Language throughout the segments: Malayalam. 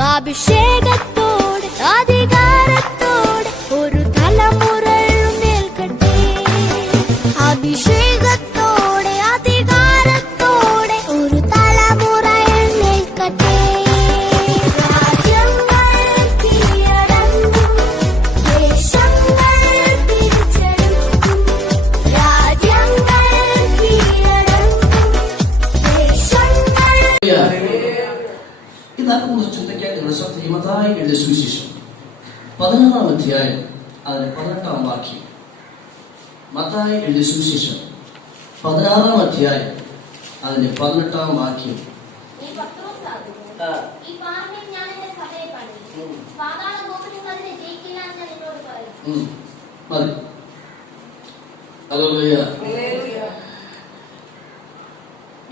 അഭിഷേകത്തോടെ അധികാരത്തോടെ ഒരു തലമുറ എഴുന്നേൽക്കട്ടെ. അഭിഷേകത്തോടെ അധികാരത്തോടെ ഒരു തലമുറ എഴുന്നേൽക്കട്ടെ. രാജ്യങ്ങൾ കീഴടങ്ങും, ദേശങ്ങൾ പിടിച്ചെടുക്കും. രാജ്യങ്ങൾ കീഴടങ്ങും, ദേശങ്ങൾ. ഇതാണ് ചിന്തയ്ക്കായി നിങ്ങളുടെ ശ്രദ്ധ മത്തായി എഴുതിയ സുവിശേഷം 16-ാം അധ്യായം അതിന് 18-ാം വാക്യം. മത്തായി എഴുതിയ സുവിശേഷം 16-ാം അധ്യായം അതിന് 18-ാം വാക്യം.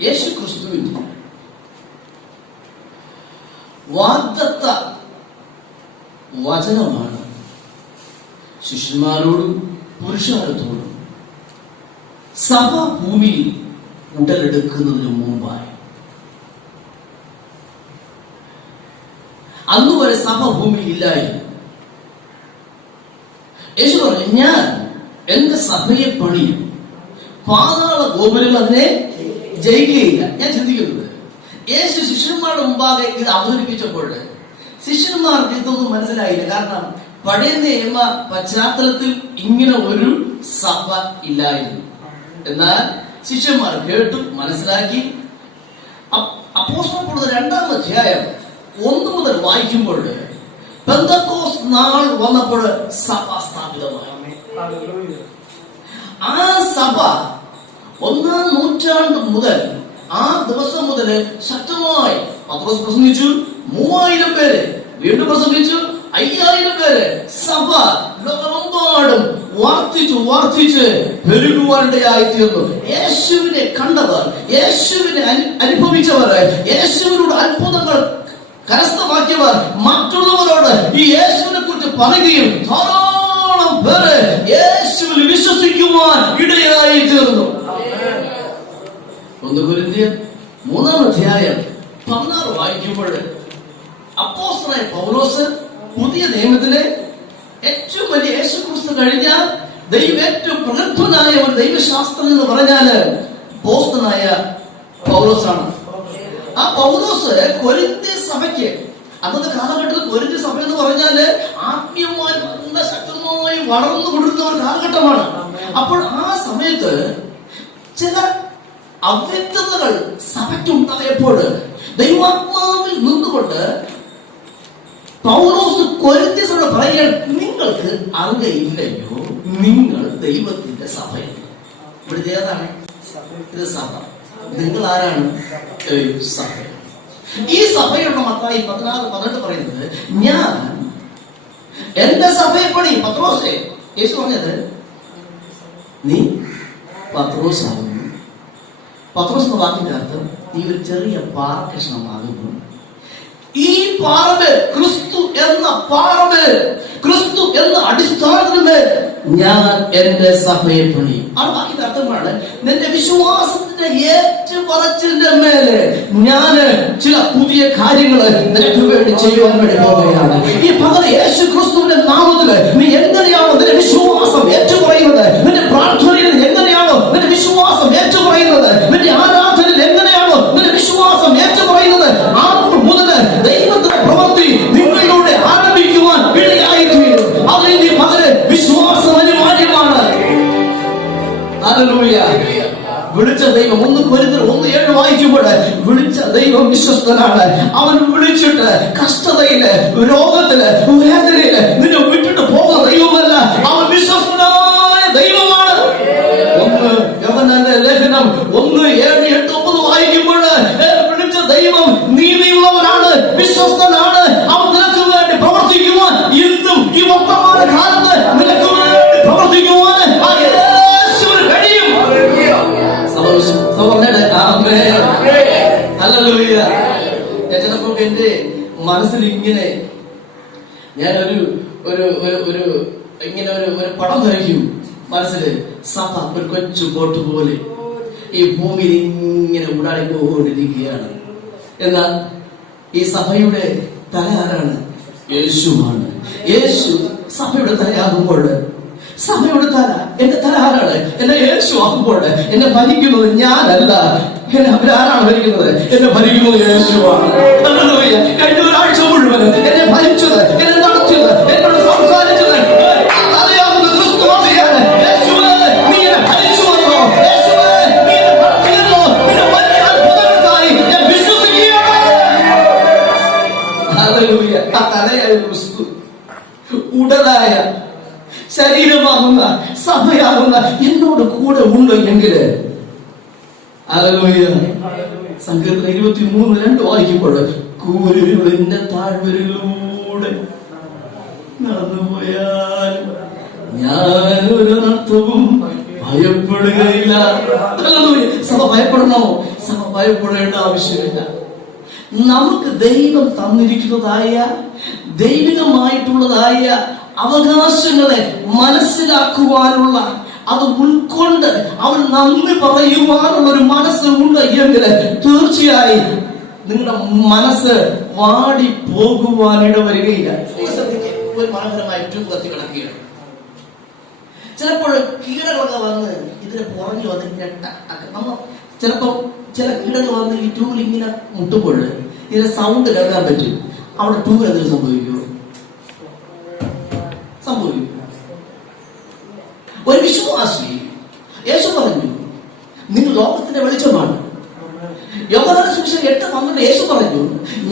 യേശു ക്രിസ്തുവിന്റെ വാഗ്ദത്ത വചനമാണ് ശിഷ്യന്മാരോടും പുരുഷാരത്തോടും സഭ ഭൂമിയിൽ ഉടലെടുക്കുന്നതിന് മുമ്പായി. അന്നുവരെ സഭ ഭൂമിയിൽ ഇല്ലായിരുന്നു. യേശു പറഞ്ഞു, ഞാൻ എന്റെ സഭയെ പണിയും, പാതാള ഗോപുരങ്ങൾ അതിനെ ജയിക്കുകയില്ല. ഞാൻ ചിന്തിക്കുന്നത്, യേശു ശിഷ്യന്മാരുടെ മുമ്പാകെ ഇത് അവതരിപ്പിച്ചപ്പോൾ ശിഷ്യന്മാർക്ക് ഇതൊന്നും മനസ്സിലായില്ല. കാരണം പഴയ നിയമ പശ്ചാത്തലത്തിൽ ഇങ്ങനെ ഒരു സഭ ഇല്ലായിരുന്നു. എന്നാൽ ശിഷ്യന്മാർ കേട്ടു, മനസ്സിലാക്കി. അപ്പോസ്തലരുടെ 2-ാം അധ്യായം 1 മുതൽ വായിക്കുമ്പോൾ പെന്തക്കോസ്ത് നാൾ വന്നപ്പോൾ സഭ സ്ഥാപിതമായി. ആ സഭ 1-ാം നൂറ്റാണ്ട് മുതൽ, ആ ദിവസം മുതൽ ശക്തമായി പത്രോസ് പ്രസംഗിച്ചു. 3000 പേര് വീണ്ടും പ്രസംഗിച്ചു. 5000 പേര്. സഭ ലോകമെമ്പാടും വർദ്ധിച്ച് പെരുകുവാനിടയായി തീർന്നു. യേശുവിനെ കണ്ടവർ, യേശുവിനെ അനുഭവിച്ചവർ, യേശുവിനോട് അത്ഭുതങ്ങൾ കരസ്ഥമാക്കിയവർ മറ്റുള്ളവരോട് ഈ യേശുവിനെ കുറിച്ച് പറയുകയും ധാരാളം പേര് യേശുവിൽ വിശ്വസിക്കുവാൻ ഇടയായി തീർന്നു. 1 കൊരിന്ത്യർ 3-ാം അധ്യായം 16 വായിക്കുമ്പോൾ അപ്പോസ്തലനായ പൗലോസ് പുതിയ നിയമത്തിലെ ഏറ്റവും വലിയ യേശുക്രിസ്തു കഴിഞ്ഞാൽ ഏറ്റവും പ്രഗത്ഭനായ ഒരു ദൈവശാസ്ത്രം എന്ന് പറഞ്ഞാല് അപ്പോസ്തലനായ പൗലോസാണ്. ആ പൗലോസ് കൊരിന്ത്യ സഭയ്ക്ക്, അന്നത്തെ കാലഘട്ടത്തിൽ കൊരിന്ത്യ സഭ എന്ന് പറഞ്ഞാല് ആത്മീയമായി ശക്തമായി വളർന്നുകൊണ്ടിരുന്ന ഒരു കാലഘട്ടമാണ്. അപ്പോൾ ആ സമയത്ത് ചില അവ്യക്തതകൾ സഭയ്ക്കുണ്ടായപ്പോൾ ദൈവാത്മാവിൽ നിന്നുകൊണ്ട് പൗലോസ് കൊരിന്ത്യരോട് പറയുകയാണ്, നിങ്ങൾക്ക് അറിയില്ലയോ നിങ്ങൾ ദൈവത്തിന്റെ സഭയാണ്. ഇവിടെ ഏതാണ് ഇത്? സഭ. നിങ്ങൾ ആരാണ്? സഭ. ഈ സഭയുള്ള മത്തായി 14-18 പറയുന്നത്, ഞാൻ എന്റെ സഭയെ പണി. പത്രോസേ, യേശു പറഞ്ഞത്, നീ പത്രോസാകുന്നു. പത്രോസ് എന്ന വാക്കിന്റെ അർത്ഥം ഈ ഒരു ചെറിയ പാറകഷ്ണമാകുന്നു. ഈ പാറമേൽ, ക്രിസ്തു എന്ന പാറമേൽ, ക്രിസ്തു എന്ന അടിസ്ഥാനത്തിന്മേൽ ഞാൻ എന്റെ സഭയെ പണിയും. ആ വാക്കിന്റെ അർത്ഥമാണ്, നിന്റെ വിശ്വാസത്തിന്റെ ഏറ്റുപറച്ചിലിന്റെ മേലെ ഞാൻ ചില പുതിയ കാര്യങ്ങൾ നിനക്ക് വേണ്ടി ചെയ്യുവാൻ വേണ്ടി പോവുകയാണ്. ഈ പകൽ യേശു ക്രിസ്തുവിന്റെ നാമത്തിൽ നീ എങ്ങനെയാണോ നിന്റെ വിശ്വാസം ഏറ്റുപറയുന്നത്, നിന്റെ പ്രാർത്ഥനയിൽ എങ്ങനെയാണോ നിന്റെ വിശ്വാസം ഏറ്റുപറയുന്നത്, നിന്റെ ആരാധനയിൽ എങ്ങനെയാണോ നിന്റെ വിശ്വാസം ഏറ്റുപറയുന്നത്, ആ മുതൽ ദൈവത്തിന്റെ പ്രവൃത്തി നിങ്ങളിലൂടെ ആരംഭിക്കുവാൻ ഇടയായിത്തീരും. അതിൽ നീ പകല് വിശ്വാസം അനിവാര്യമാണ്. ഹല്ലേലൂയ. വിളിച്ച ദൈവം 1 കൊരിന്ത്യർ 1:7 വായിക്കുമ്പോൾ വിളിച്ച ദൈവം വിശ്വസ്തനാണ്. അവൻ വിളിച്ചിട്ട് കഷ്ടതയില്, രോഗത്തില്, വേദനയില് നിന്നെ വിട്ടിട്ട് പോകുന്ന ദൈവമല്ല, അവൻ വിശ്വസ്തനായ ദൈവമാണ്. 1 യോഹന്നാന്റെ ലേഖനം 1:7-8-9 വായിക്കുമ്പോൾ വിളിച്ച ദൈവം നീതിയുള്ളവനാണ്, വിശ്വസ്തനാണ്. അവൻ നിനക്ക് വേണ്ടി പ്രവർത്തിക്കുവാൻ, ഇന്നും ഈ വർത്തമാന കാലത്ത് നിനക്ക് വേണ്ടി പ്രവർത്തിക്കുവാൻ യേശുവിന് കഴിയും. ചിലപ്പോൾ എന്റെ മനസ്സിൽ ഇങ്ങനെ ഞാനൊരു ഇങ്ങനെ ഒരു പടം വരയ്ക്കും മനസ്സില്. സഭ ഒരു കൊച്ചു ബോട്ട് പോലെ ഈ ഭൂമിയിൽ ഇങ്ങനെ ഉടാടിപ്പോകൊണ്ടിരിക്കുകയാണ്. എന്നാൽ ഈ സഭയുടെ തല ആരാണ്? യേശുവാണ്. യേശു സഭയുടെ തലയാകുമ്പോൾ, സഭയുടെ തല എന്റെ തല ആരാണ്? എന്നെ യേശു ആകുമ്പോൾ എന്നെ ഭരിക്കുന്നത് ഞാനല്ല. എന്നെ അവരാരാണ് ഭരിക്കുന്നത്? എന്നെ ഭരിക്കുന്നത് യേശുവാണ്. ഹല്ലേലൂയ. കഴിഞ്ഞ ഒരാഴ്ച മുഴുവൻ എന്നെ ഭരിച്ചത്, എന്നെ നടത്തിയത്, എന്നോട് സംസാരിച്ചത് അറിയാവുന്ന ക്രിസ്തുവാണ്. യേശുവേ, നീ എന്നെ ഭരിച്ചു വന്നോ? യേശുവേ, നീ എന്നെ നടത്തിയല്ലോ. നിന്റെ വലിയ അത്ഭുതങ്ങൾക്കായി ഞാൻ വിശ്വസിക്കുകയാണ്. ഹല്ലേലൂയ. ആ തലയായ ക്രിസ്തു ഉടലായ ശരീരമാകുന്ന സഭയാകുന്ന എന്നോട് കൂടെ ഉണ്ട് എങ്കിൽ, ഹല്ലേലൂയ, സങ്കീർത്തനം 23:2 വായിക്കുമ്പോൾ കൂരിരുളിന്റെ താഴ്വരയിലൂടെ നടന്നുപോയാൽ ഞാൻ ഒരർത്ഥവും ഭയപ്പെടുകയില്ല. ഹല്ലേലൂയ. സഭ ഭയപ്പെടണോ? സഭ ഭയപ്പെടേണ്ട ആവശ്യമില്ല. നമുക്ക് ദൈവം തന്നിരിക്കുന്നതായ ദൈവികമായിട്ടുള്ളതായ അവകാശങ്ങളെ മനസ്സിലാക്കുവാനുള്ള, അത് ഉൾക്കൊണ്ട് അവൻ നന്ദി പറയുവാനുള്ള ഒരു മനസ്സ് ഉണ്ട് എങ്കിൽ തീർച്ചയായും നിങ്ങളുടെ മനസ്സ് വാടി പോകുവാനിട വരികയില്ല. ഒരു മനോഹരമായ ട്യൂബ് കത്തി കിടക്കുകയാണ്. ചിലപ്പോൾ കീടകളൊക്കെ വന്ന് ഇതിനെ പുറഞ്ഞു വന്ന് ചിലപ്പോ ചില കീടകൾ വന്ന് ഈ ട്യൂബിൽ ഇങ്ങനെ മുട്ടുമ്പോൾ ഇതിന്റെ സൗണ്ട് കേൾക്കാൻ പറ്റും. അവിടെ ട്യൂബ് എന്തെങ്കിലും സംഭവിക്കുമോ? സംഭവിക്കും. ഒരു വിശ്വാസി യേശു പറഞ്ഞു, നിങ്ങൾ ലോകത്തിന്റെ വെളിച്ചമാണ്. യോഹന്നാൻ സുവിശേഷം 8:12 യേശു പറഞ്ഞു,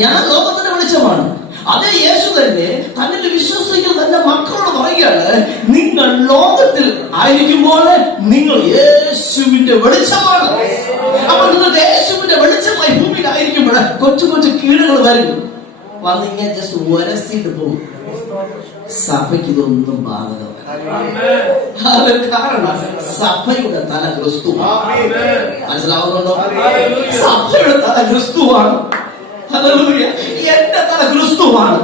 ഞാൻ ലോകത്തിന്റെ വെളിച്ചമാണ്. അതേ യേശു തന്നെ തന്നിൽ വിശ്വസിക്കുന്ന തന്റെ മക്കളോട് പറയുകയാണ്, നിങ്ങൾ ലോകത്തിൽ ആയിരിക്കുമ്പോൾ നിങ്ങൾ യേശുവിന്റെ വെളിച്ചമാണ്. അപ്പോൾ നിങ്ങൾക്ക് യേശുവിന്റെ വെളിച്ചമായി ഭൂമിയിലായിരിക്കുമ്പോൾ കൊച്ചു കൊച്ചു കീടുകൾ വരും, വന്നിങ്ങനെ ജസ്റ്റ് ഉരസിട്ട് പോകും. സഭയ്ക്ക് ഇതൊന്നും ബാധകമല്ല. കാരണം സഭയുടെ തല ക്രിസ്തു. മനസ്സിലാവുന്നുണ്ടോ? സഭയുടെ തല ക്രിസ്തുവാണ്. ഹല്ലേലൂയ. എന്റെ തല ക്രിസ്തുവാണ്.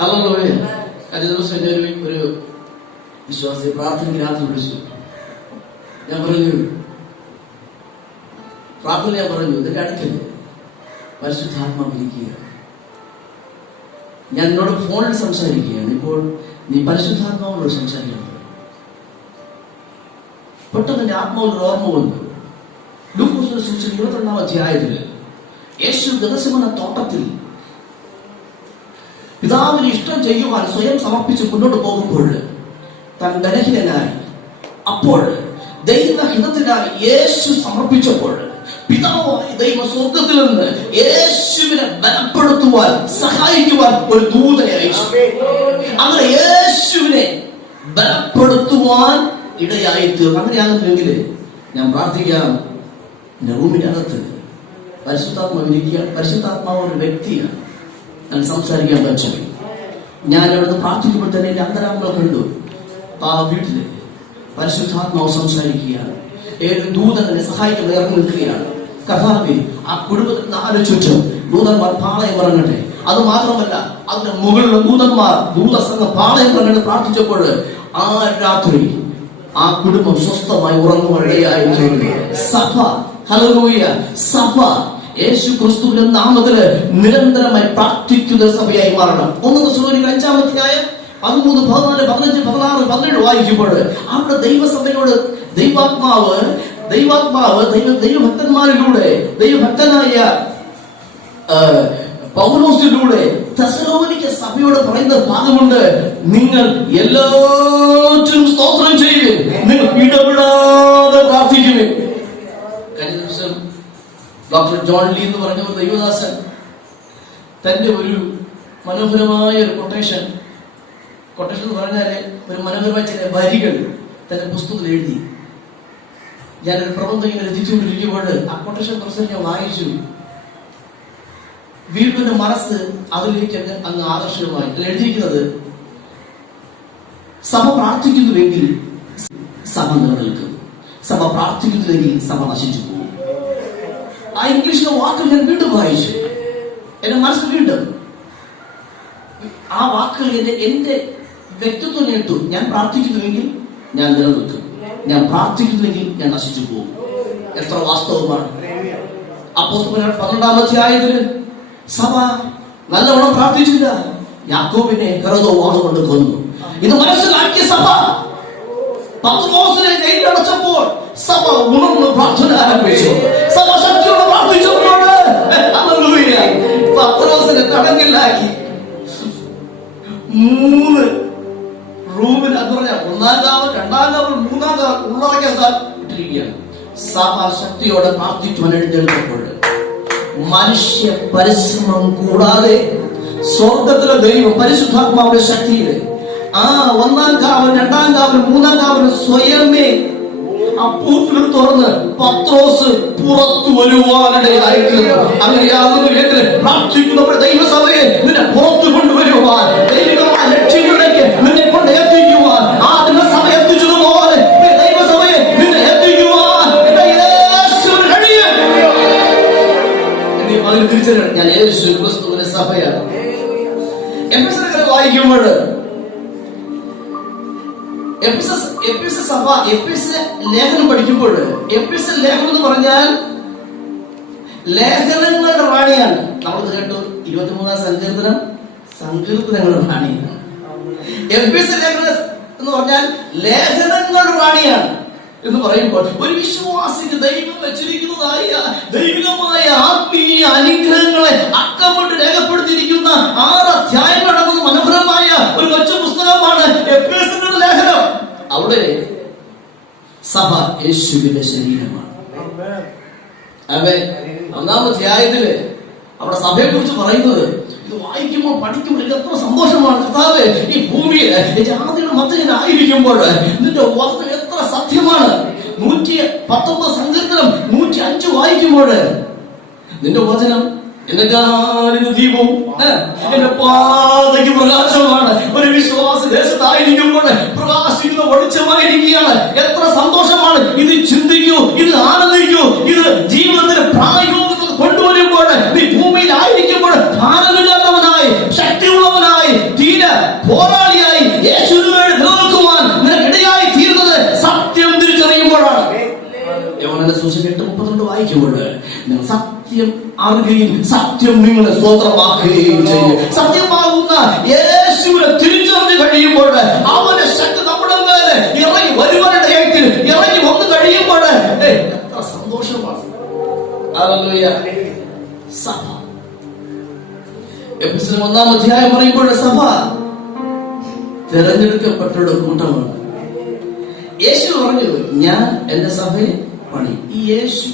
ഹല്ലേലൂയ. കഴിഞ്ഞ ദിവസം എന്നെ ഒരു വിശ്വാസി പ്രാർത്ഥനയ്ക്ക് രാത്രി വിളിച്ചു. ഞാൻ പറഞ്ഞു, പ്രാർത്ഥന ഞാൻ പറഞ്ഞു, ഇതിന്റെ അടുക്കല്ലേ പരിശുദ്ധാത്മാവ് ഇരിക്കുക. ഞാൻ എന്നോട് ഫോണിൽ സംസാരിക്കുകയാണ്. ഇപ്പോൾ നീ പരിശുദ്ധാത്മാവിനോട് സംസാരിക്കണം. പെട്ടെന്ന് എന്റെ ആത്മാവിൽ ഓർമ്മ വന്നു. ലൂക്കോസിന്റെ സുവിശേഷം 22-ാം അധ്യായത്തിൽ യേശു ഗെത്സെമനെ തോട്ടത്തിൽ പിതാവിന് ഇഷ്ടം ചെയ്യുവാൻ സ്വയം സമർപ്പിച്ച് മുന്നോട്ട് പോകുമ്പോൾ താൻ ബലഹീനനായി, അപ്പോൾ ദൈവഹിതത്തിനായി യേശു സമർപ്പിച്ചപ്പോൾ പിതാവായ ദൈവം സ്വർഗ്ഗത്തിൽ നിന്ന് യേശുവിനെ ബലപ്പെടുത്തുവാൻ സഹായിക്കുവാൻ ഒരു ദൂതനെ അയച്ചു. അങ്ങനെ യേശുവിനെ ബലപ്പെടുത്തുവാൻ ഇടയായി തീർന്നു. അങ്ങനെയാകുന്നെങ്കിൽ ഞാൻ പ്രാർത്ഥിക്കാം, എന്റെ റൂമിനകത്ത് പരിശുദ്ധാത്മാവ് ഒരു വ്യക്തിയാണ്. ഞാൻ സംസാരിക്കാൻ പറ്റും. ഞാൻ അവിടുന്ന് പ്രാർത്ഥിക്കുമ്പോൾ തന്നെ എന്റെ അന്തരാത്മാവ് കണ്ടു. ആ വീട്ടില് പരിശുദ്ധാത്മാവ് സംസാരിക്കുകയാണ്. ഏഴ് ദൂതനെ സഹായിക്കാൻ ഇറങ്ങി നിൽക്കുകയാണ്. കർത്താവേ, ആ കുടുംബത്തിൽ 4 ചുറ്റും ദൂതന്മാർ പാളയം ഇറങ്ങട്ടെ. അത് മാത്രമല്ല, അതിന്റെ മുകളിലുള്ള ദൂതന്മാർ ദൂതസംഘം പാളയം ഇറങ്ങട്ടെ പ്രാർത്ഥിച്ചപ്പോൾ ആ രാത്രി ആ കുടുംബം സ്വസ്ഥമായി ഉറങ്ങുവാനിടയായി തീർന്നു. സഭ, ഹല്ലേലൂയ, സഭ യേശു ക്രിസ്തുവിന്റെ നാമത്തില് നിരന്തരമായി പ്രാർത്ഥിക്കുന്ന സഭയായി മാറണം. 1 തെസ്സലോനിക്കർ 5-ാം അധ്യായം 13, 14, 15, 16, 17 വായിക്കുമ്പോൾ അവിടെ ദൈവസഭയോട് ദൈവാത്മാവ് ദൈവഭക്തന്മാരിലൂടെ, ദൈവഭക്തനായ പൗലോസിലൂടെ തെസ്സലോനിക്ക സഭയോട് പറയുന്ന ഭാഗമുണ്ട്. നിങ്ങൾ എല്ലാവരും സ്തോത്രം ചെയ്യുവിൻ, നിങ്ങൾ ഇടപെടാതെ പ്രാർത്ഥിക്കുവിൻ. കഴിഞ്ഞ ദിവസം ഡോക്ടർ ജോൺ ലീ എന്ന് പറഞ്ഞ ഒരു ദൈവദാസൻ തന്റെ ഒരു മനോഹരമായ ഒരു കൊട്ടേഷൻ എന്ന് പറഞ്ഞാല് ഒരു മനോഹരമായ ചില വരികൾ തന്റെ പുസ്തകത്തിൽ എഴുതി. ഞാനൊരു പ്രബന്ധം ഇങ്ങനെ രചിച്ചുകൊണ്ടിരിക്കുമ്പോൾ ആ കൊട്ടേഷൻ പ്രസംഗം ഞാൻ വായിച്ചു. വീണ്ടും മനസ്സ് അതിലേക്ക് അങ്ങ് ആകർഷകമായി. എഴുതിയിരിക്കുന്നത്, സഭ പ്രാർത്ഥിക്കുന്നുവെങ്കിൽ സഭ നിലനിൽക്കും, സഭ പ്രാർത്ഥിക്കുന്നുവെങ്കിൽ സഭ നശിച്ചു പോകും. ആ ഇംഗ്ലീഷിലെ വാക്കുകൾ ഞാൻ വീണ്ടും വായിച്ചു. എന്റെ മനസ്സിൽ വീണ്ടും ആ വാക്കുകൾ എന്റെ വ്യക്തിത്വം നേട്ടു. ഞാൻ പ്രാർത്ഥിക്കുന്നുവെങ്കിൽ ഞാൻ നിലനിൽക്കും, ഞാൻ പ്രാർത്ഥിക്കുന്നുവെങ്കിൽ ഞാൻ നശിച്ചു പോകും. എത്ര വാസ്തവമാണ്. അപ്പോസ്തലന്മാരുടെ 12-ാം അധ്യായത്തിൽ സഭ നല്ലവണ്ണം പ്രാർത്ഥിച്ചില്ല. യാക്കോബിനെ ഹെരോദ് വാളുകൊണ്ട് കൊന്നു. ഇത് മനസ്സിലാക്കിയ സഭ പത്രോസിനെ കൈയിലടച്ചപ്പോൾ സഭ ഉണർന്ന് പ്രാർത്ഥന ആരംഭിച്ചു. സഭ ശക്തിയോടെ പ്രാർത്ഥിച്ചപ്പോൾ പത്രോസിനെ തടങ്കലിലാക്കി 3 റൂമിൽ അത് പറഞ്ഞ 1-ാം കാവൽ, 2-ാം കാവൽ, 3-ാം കാവൽ ഉള്ളടക്കാൻ ഇട്ടിരിക്കുകയാണ്. സഭ ശക്തിയോടെ പ്രാർത്ഥിച്ചു എഴുന്നേൽക്കുമ്പോൾ മനുഷ്യ പരിശ്രമം കൂടാതെ സ്വർഗത്തിലെ ദൈവം പരിശുദ്ധാത്മാവിന്റെ ശക്തിയില് 1-ാം കാവൽ, 2-ാം കാവൽ, 3-ാം കാവൽ സ്വയമേ അപ്പൂപ്പിൽ തുറന്ന് പത്രോസ് പുറത്തു വരുവാനിടയായിരിക്കുന്നു. അങ്ങനെയാകുന്നു പ്രാർത്ഥിക്കുന്നവരുടെ ദൈവസഭയെ നിന്നെ പുറത്തു കൊണ്ടുവരുവാൻ, ദൈവികമായ ലക്ഷ്യങ്ങളിലേക്ക് നിന്നെ കൊണ്ട് എത്തിക്കുവാൻ, ആദ്യ സഭ എത്തിച്ചതുപോലെ ദൈവസഭയെ നിന്നെ എത്തിക്കുവാൻ യേശുവിന് കഴിയും. അതിന് തിരിച്ചറിയണം, ഞാൻ യേശു ക്രിസ്തുവിന്റെ സഭയാണ്. എഫെസ്യരെ വായിക്കുമ്പോൾ എഫെസ്യ സഭ, എഫെസ്യ ലേഖനം പഠിക്കുമ്പോൾ എഫെസ്യ ലേഖനം എന്ന് പറഞ്ഞാൽ ലേഖനങ്ങളുടെ റാണിയാണ്. നമ്മൾ കേട്ടു 23-ാം സങ്കീർത്തനങ്ങളുടെ റാണിയാണ്. എഫെസ്യ ലേഖനം എന്ന് പറഞ്ഞാൽ ലേഖനങ്ങളുടെ റാണിയാണ് എന്ന് പറയുമ്പോൾ ഒരു വിശ്വാസിക്ക് ദൈവം വെച്ചിരിക്കുന്നതായ ദൈവികമായ ആത്മീയ അനുഗ്രഹങ്ങളെ അക്കമിട്ട് രേഖപ്പെടുത്തിയിരിക്കുന്ന 6 അധ്യായങ്ങളടങ്ങുന്ന മനോഹരമായ ഒരു കൊച്ചു പുസ്തകമാണ് എഫെസ്യരുടെ ലേഖനം. അവിടെ സഭ യേശുവിന്റെ ശരീരമാണ്. അതെ, 1-ാം അധ്യായത്തില് അവിടെ സഭയെ കുറിച്ച് പറയുന്നത്, ഇത് വായിക്കുമ്പോൾ പഠിക്കുമ്പോൾ എത്ര സന്തോഷമാണ്. കർത്താവേ, ഈ ഭൂമിയിൽ ജാതിയുടെ മധ്യനായിരിക്കുമ്പോൾ നിന്റെ വചനം എത്ര സത്യമാണ്. 119 സങ്കീർത്തനം 105 വായിക്കുമ്പോൾ നിന്റെ വചനം എന്റെ കാലിന് ദീപവും എന്റെ പാതയ്ക്ക് പ്രകാശമാണ്. ഒരു വിശ്വാസ ദേശത്തായിരിക്കുമ്പോൾ പ്രകാശിക്കുന്ന വെളിച്ചമായിരിക്കുകയാണ്. എത്ര സന്തോഷമാണ്. ഇത് ചിന്തിക്കൂ, ഇത് ആനന്ദിക്കൂ. ഇത് ജീവിതത്തിന് പ്രായോഗികത കൊണ്ടുവരുമ്പോൾ നീ ഭൂമിയിലായിരിക്കുമ്പോൾ ഭാരമില്ലാത്തവനായി, ശക്തിയുള്ളവനായി, തീരെ പോരാളിയായി യേശുവിന് വേണ്ടി നിലനിൽക്കുവാൻ നിനക്കിടയായി തീരുന്നത് സത്യം തിരിച്ചറിയുമ്പോഴാണ്. യോഹന്നാന്റെ സുവിശേഷം 8:32 വായിക്കുമ്പോൾ നിങ്ങൾ സത്യം അറിയുകയും സത്യം നിങ്ങളെ സ്വതന്ത്രമാക്കുകയും ചെയ്യും. സത്യമാകുന്ന യേശുവിനെ തിരിച്ചറിഞ്ഞു കഴിയുമ്പോൾ അവന്റെ ശക്തി നമ്മുടെ മേലെ ഇറങ്ങി വരുവാനിടയായിട്ട് ഇറങ്ങി വന്നു കഴിയുമ്പോൾ എത്ര സന്തോഷമാണ്. സഭ എഫെസ്യർ 1-ാം അധ്യായം പറയുമ്പോൾ സഭ തിരഞ്ഞെടുക്കപ്പെട്ടവരുടെ കൂട്ടമാണ്. യേശു പറഞ്ഞു, ഞാൻ എന്റെ സഭയെ പണി. ഈ യേശു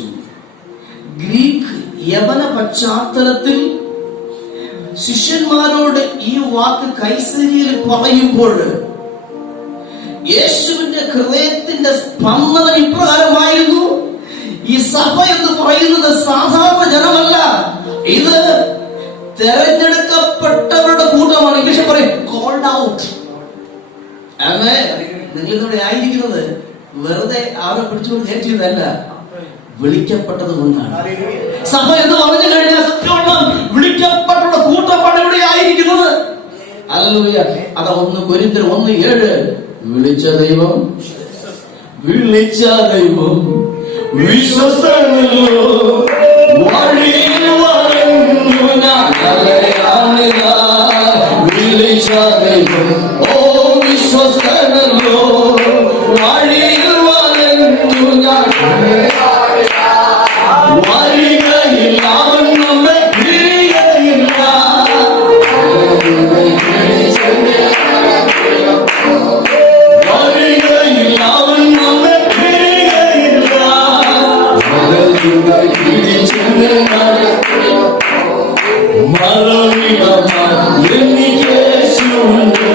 ഗ്രീക്ക് യവന പശ്ചാത്തലത്തിൽ ശിഷ്യന്മാരോട് ഈ വാക്ക് കൈസരിയിൽ പറയുമ്പോൾ യേശുവിന്റെ ഹൃദയത്തിന്റെ സ്പന്ദനം ഇപ്രകാരമായിരുന്നു. ഈ സഭ എന്ന് പറയുന്നത് സാധാരണ ജനമല്ല, ഇത് തെരഞ്ഞെടുക്കപ്പെട്ടവരുടെ കൂട്ടമാണ്. ഇംഗ്ലീഷിൽ പറയും കോൾഡ് ഔട്ട്. നിങ്ങൾ ഇതിവിടെ ആയിരിക്കുന്നത് വെറുതെ ആരെ പിടിച്ചുകൊണ്ട് കയറ്റിയതല്ല, വിളിക്കപ്പെട്ടത് കൊണ്ടാണ്. സഭ എന്ന് പറഞ്ഞു കഴിഞ്ഞാൽ സത്യമാണ്, വിളിക്കപ്പെട്ട കൂട്ടമാണ് ഇവിടെ ആയിരിക്കുന്നത്. ഹല്ലേലൂയ. അതാ 1 കൊരിന്ത്യർ 1:7 വിളിച്ച ദൈവം വിശ്വസ്തനല്ലോ, വഴിയിൽ വളർന്നു ഞാൻ അലയാനിതാ. വിളിച്ച ദൈവം വിശ്വസ്തനല്ലോ, വഴിയിൽ വളർന്നു ഞാൻ വരികയിൽ അവൻ നമ്മെ പിരികയില്ല. വരികയിൽ അവൻ നമ്മെ പിരികയില്ല. മറവിടമായി എനിക്ക് യേശുണ്ട്.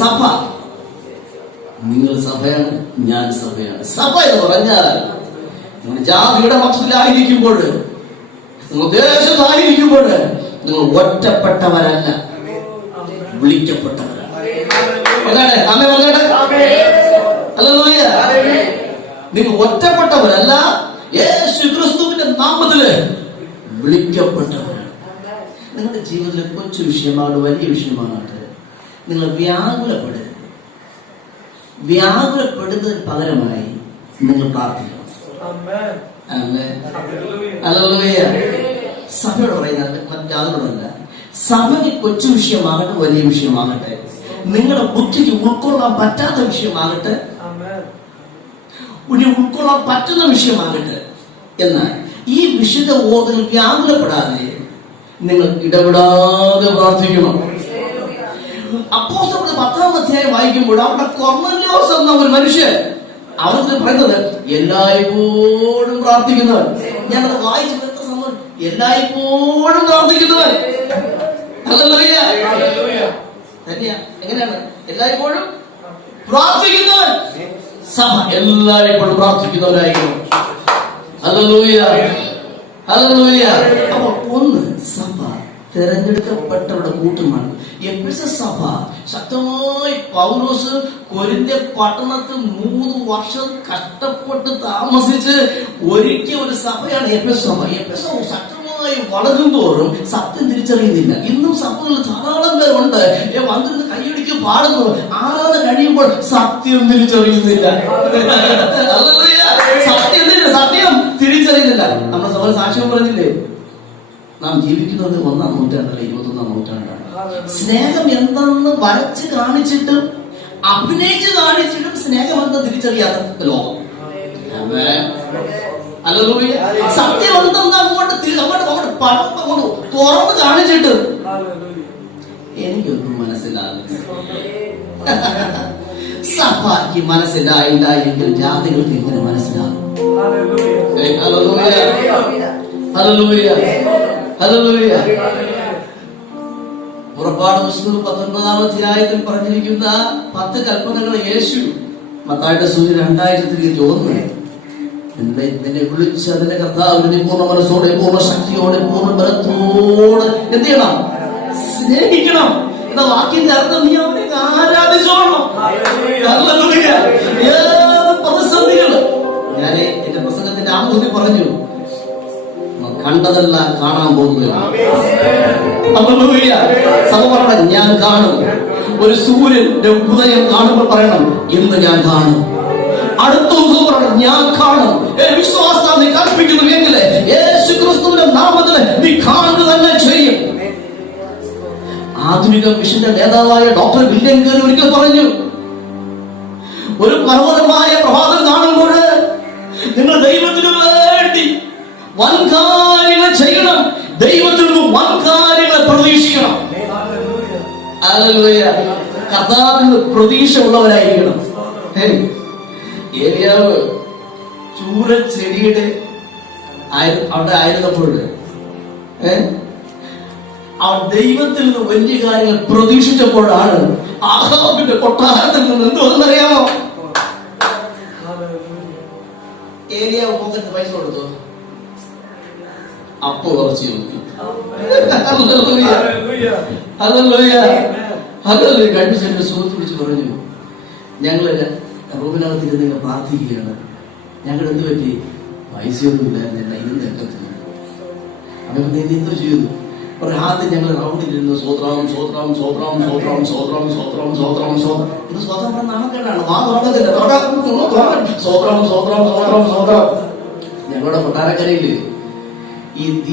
സഭ, നിങ്ങൾ സഭയാണ്, ഞാൻ സഭയാണ്. സഭ എന്ന് പറഞ്ഞാൽ നിങ്ങൾ ജാതിയുടെ മധ്യത്തിലായിരിക്കുമ്പോൾ, നിങ്ങൾ ദേശത്തായിരിക്കുമ്പോൾ നിങ്ങൾ ഒറ്റപ്പെട്ടവരല്ല, വിളിക്കപ്പെട്ടവരാണ്. ഹല്ലേലൂയ. നിങ്ങൾ ഒറ്റപ്പെട്ടവരല്ല, യേശു ക്രിസ്തുവിന്റെ നാമത്തില് വിളിക്കപ്പെട്ടവരാണ്. നിങ്ങളുടെ ജീവിതത്തിലെ കൊച്ചു വിഷയമാകട്ടെ വലിയ വിഷയമാകട്ടെ, നിങ്ങൾ വ്യാകുലപ്പെടരുത്. വ്യാകുലപ്പെടുന്നതിന് പകരമായി നിങ്ങൾ പ്രാർത്ഥിക്കണം. ഹല്ലേലൂയ. സഭയോട് പറയുന്നത് മറ്റാളോടല്ല. സഭയ്ക്ക് കൊച്ചു വിഷയമാകട്ടെ വലിയ വിഷയമാകട്ടെ, നിങ്ങളുടെ ബുദ്ധിക്ക് ഉൾക്കൊള്ളാൻ പറ്റാത്ത വിഷയമാകട്ടെ, ഉൾക്കൊള്ളാൻ പറ്റുന്ന വിഷയമാകട്ടെ, എന്നാൽ ഈ വിശുദ്ധ ഓതിൽ വ്യാകുലപ്പെടാതെ നിങ്ങൾ ഇടപെടാതെ പ്രാർത്ഥിക്കണം. അപ്പോസ്തലരുടെ 10-ാം അധ്യായം വായിക്കുമ്പോൾ അവിടെ കൊർന്നല്യോസ് എന്ന ഒരു മനുഷ്യൻ, അവർക്ക് പറയുന്നത് എല്ലായ്പ്പോഴും പ്രാർത്ഥിക്കുന്നവൻ. ഞാനത് വായിച്ചു വരുന്ന സമയം എല്ലായ്പ്പോഴും പ്രാർത്ഥിക്കുന്നവൻ. ഹല്ലേലൂയ. തന്നെയാ. എങ്ങനെയാണ് എല്ലായ്പ്പോഴും പ്രാർത്ഥിക്കുന്നവൻ? സഭ എല്ലായ്പ്പോഴും പ്രാർത്ഥിക്കുന്നവരായിരിക്കും. ഹല്ലേലൂയ. ഹല്ലേലൂയ. അപ്പോൾ ഒന്ന്, സഭ തെരഞ്ഞെടുക്കപ്പെട്ടവരുടെ കൂട്ടമാണ്. എഫെസസ് സഭ ശക്തമായി പൗലോസ് കൊരിന്ത്യ പട്ടണത്തിൽ 3 വർഷം കഷ്ടപ്പെട്ട് താമസിച്ച് ഒരുക്കിയ ഒരു സഭയാണ് എഫെസസ് സഭ. എഫെസസ് സഭ ശക്തമായി വളരും തോറും സത്യം തിരിച്ചറിയുന്നില്ല. ഇന്നും സഭകളിൽ ധാരാളം പേരുണ്ട്, വന്നിരുന്ന് കൈയടിക്ക് പാടുന്നു, ആരാധന കഴിയുമ്പോൾ സത്യം തിരിച്ചറിയുന്നില്ല. സത്യം തിരിച്ചറിയുന്നില്ല. നമ്മുടെ സഭ സാക്ഷ്യം പറഞ്ഞില്ലേ, നാം ജീവിക്കുന്നത് 1-ാം നൂറ്റാണ്ടല്ല 21-ാം നൂറ്റാണ്ടാണ്. സ്നേഹം എന്തെന്ന് വരച്ച് കാണിച്ചിട്ടും അഭിനയിച്ച് കാണിച്ചിട്ടും സ്നേഹം എന്താ തിരിച്ചറിയാത്ത ലോകം. ഹല്ലേലൂയ. സത്യം എന്തെന്ന് അങ്ങോട്ട് തുറന്ന് കാണിച്ചിട്ട് എനിക്കൊന്നും മനസ്സിലാകുന്നില്ല. സഭയ്ക്ക് മനസ്സിലായില്ല എങ്കിൽ ജാതികൾക്ക് എങ്ങനെ മനസ്സിലാകും? ഹല്ലേലൂയ. ഹല്ലേലൂയ. പുറപ്പാട് പുസ്തകം 19-ാം അധ്യായത്തിൽ പറഞ്ഞിരിക്കുന്ന 10 കൽപ്പനകൾ യേശു മത്തായിയുടെ സുവിശേഷം 2:1 നിന്നെ വിളിച്ച അതിന്റെ കർത്താവിനെ പൂർണ്ണ മനസ്സോടെ പൂർണ്ണ ശക്തിയോടെ പൂർണ്ണ ബലത്തോടെ എന്ത് ചെയ്യണം? സ്നേഹിക്കണം എന്ന വാക്കിന്റെ അർത്ഥം നീ അവനെ ആരാധിച്ചോളണം. ഏത് പ്രതിസന്ധികള് ഞാൻ എന്റെ പ്രസംഗത്തിന്റെ ആമുഖത്തിൽ പറഞ്ഞു, കണ്ടതല്ല കാണാൻ പോകുന്നത്. സഭ പറയണം, ഞാൻ കാണും. ഒരു സൂര്യന്റെ ഉദയം കാണുമ്പോൾ പറയണം, ഇന്ന് ഞാൻ കാണും. അടുത്ത ദിവസം പറയണം, ഞാൻ കാണും. വിശ്വാസം നീ കൽപ്പിക്കുന്നു എങ്കിൽ യേശു ക്രിസ്തുവിന്റെ നാമത്തിൽ നീ കാണുക തന്നെ ചെയ്യും. ആധുനിക മിഷന്റെ നേതാവായ ഡോക്ടർ വില്യം കേറി ഒരിക്കൽ പറഞ്ഞു, ഒരു പർവ്വതമായ പ്രഭാതം കാണുമ്പോൾ നിങ്ങൾ ദൈവത്തിനു വേണ്ടി വൻകാര്യങ്ങൾ ചെയ്യണം, ദൈവത്തിൽ നിന്ന് വൻകാര്യങ്ങളെ പ്രതീക്ഷിക്കണം. ഹല്ലേലൂയ. കർത്താവിന് പ്രതീക്ഷ ഉള്ളവരായിരിക്കണം. ഏലിയാവ് ചൂരച്ചെടിയുടെ അവിടെ ആയിരുന്നപ്പോൾ അവൻ ദൈവത്തിൽ നിന്ന് വലിയ കാര്യങ്ങൾ പ്രതീക്ഷിച്ചപ്പോഴാണ് ആഹാബിന്റെ കൊട്ടാരത്തിൽ നിന്ന് എന്തുവെന്നറിയാമോ? ഏലിയാവ് പോക്കറ്റ് പൈസ കൊടുത്തു, അപ്പൊ കുറച്ച് നോക്കി. കഴിഞ്ഞ എന്റെ സുഹൃത്ത് വിളിച്ച് പറഞ്ഞു, ഞങ്ങള് റൂമിനകത്ത് നിങ്ങൾ പ്രാർത്ഥിക്കുകയാണ്, ഞങ്ങൾ എന്ത് പറ്റി? പൈസയൊന്നും ഇല്ലായിരുന്നില്ല, ഇന്നും ഞങ്ങൾക്ക് അപ്പൊ എന്തോ ചെയ്തു. ആദ്യം ഞങ്ങൾ റൗണ്ടിലിരുന്ന് സ്വോത്രം സ്വോത്രം സ്വോത്രം സ്വോത്രം സ്വോത്രം സ്വോത്രം സ്വോത്രം സ്വോത്രം ഇത് സ്വോത്രം പറഞ്ഞ നാമക്കേടാണ്. സ്വോത്രം സ്വോത്രം സ്വോത്രം സ്വോത്രം. ഞങ്ങളുടെ കൊട്ടാരക്കരയില്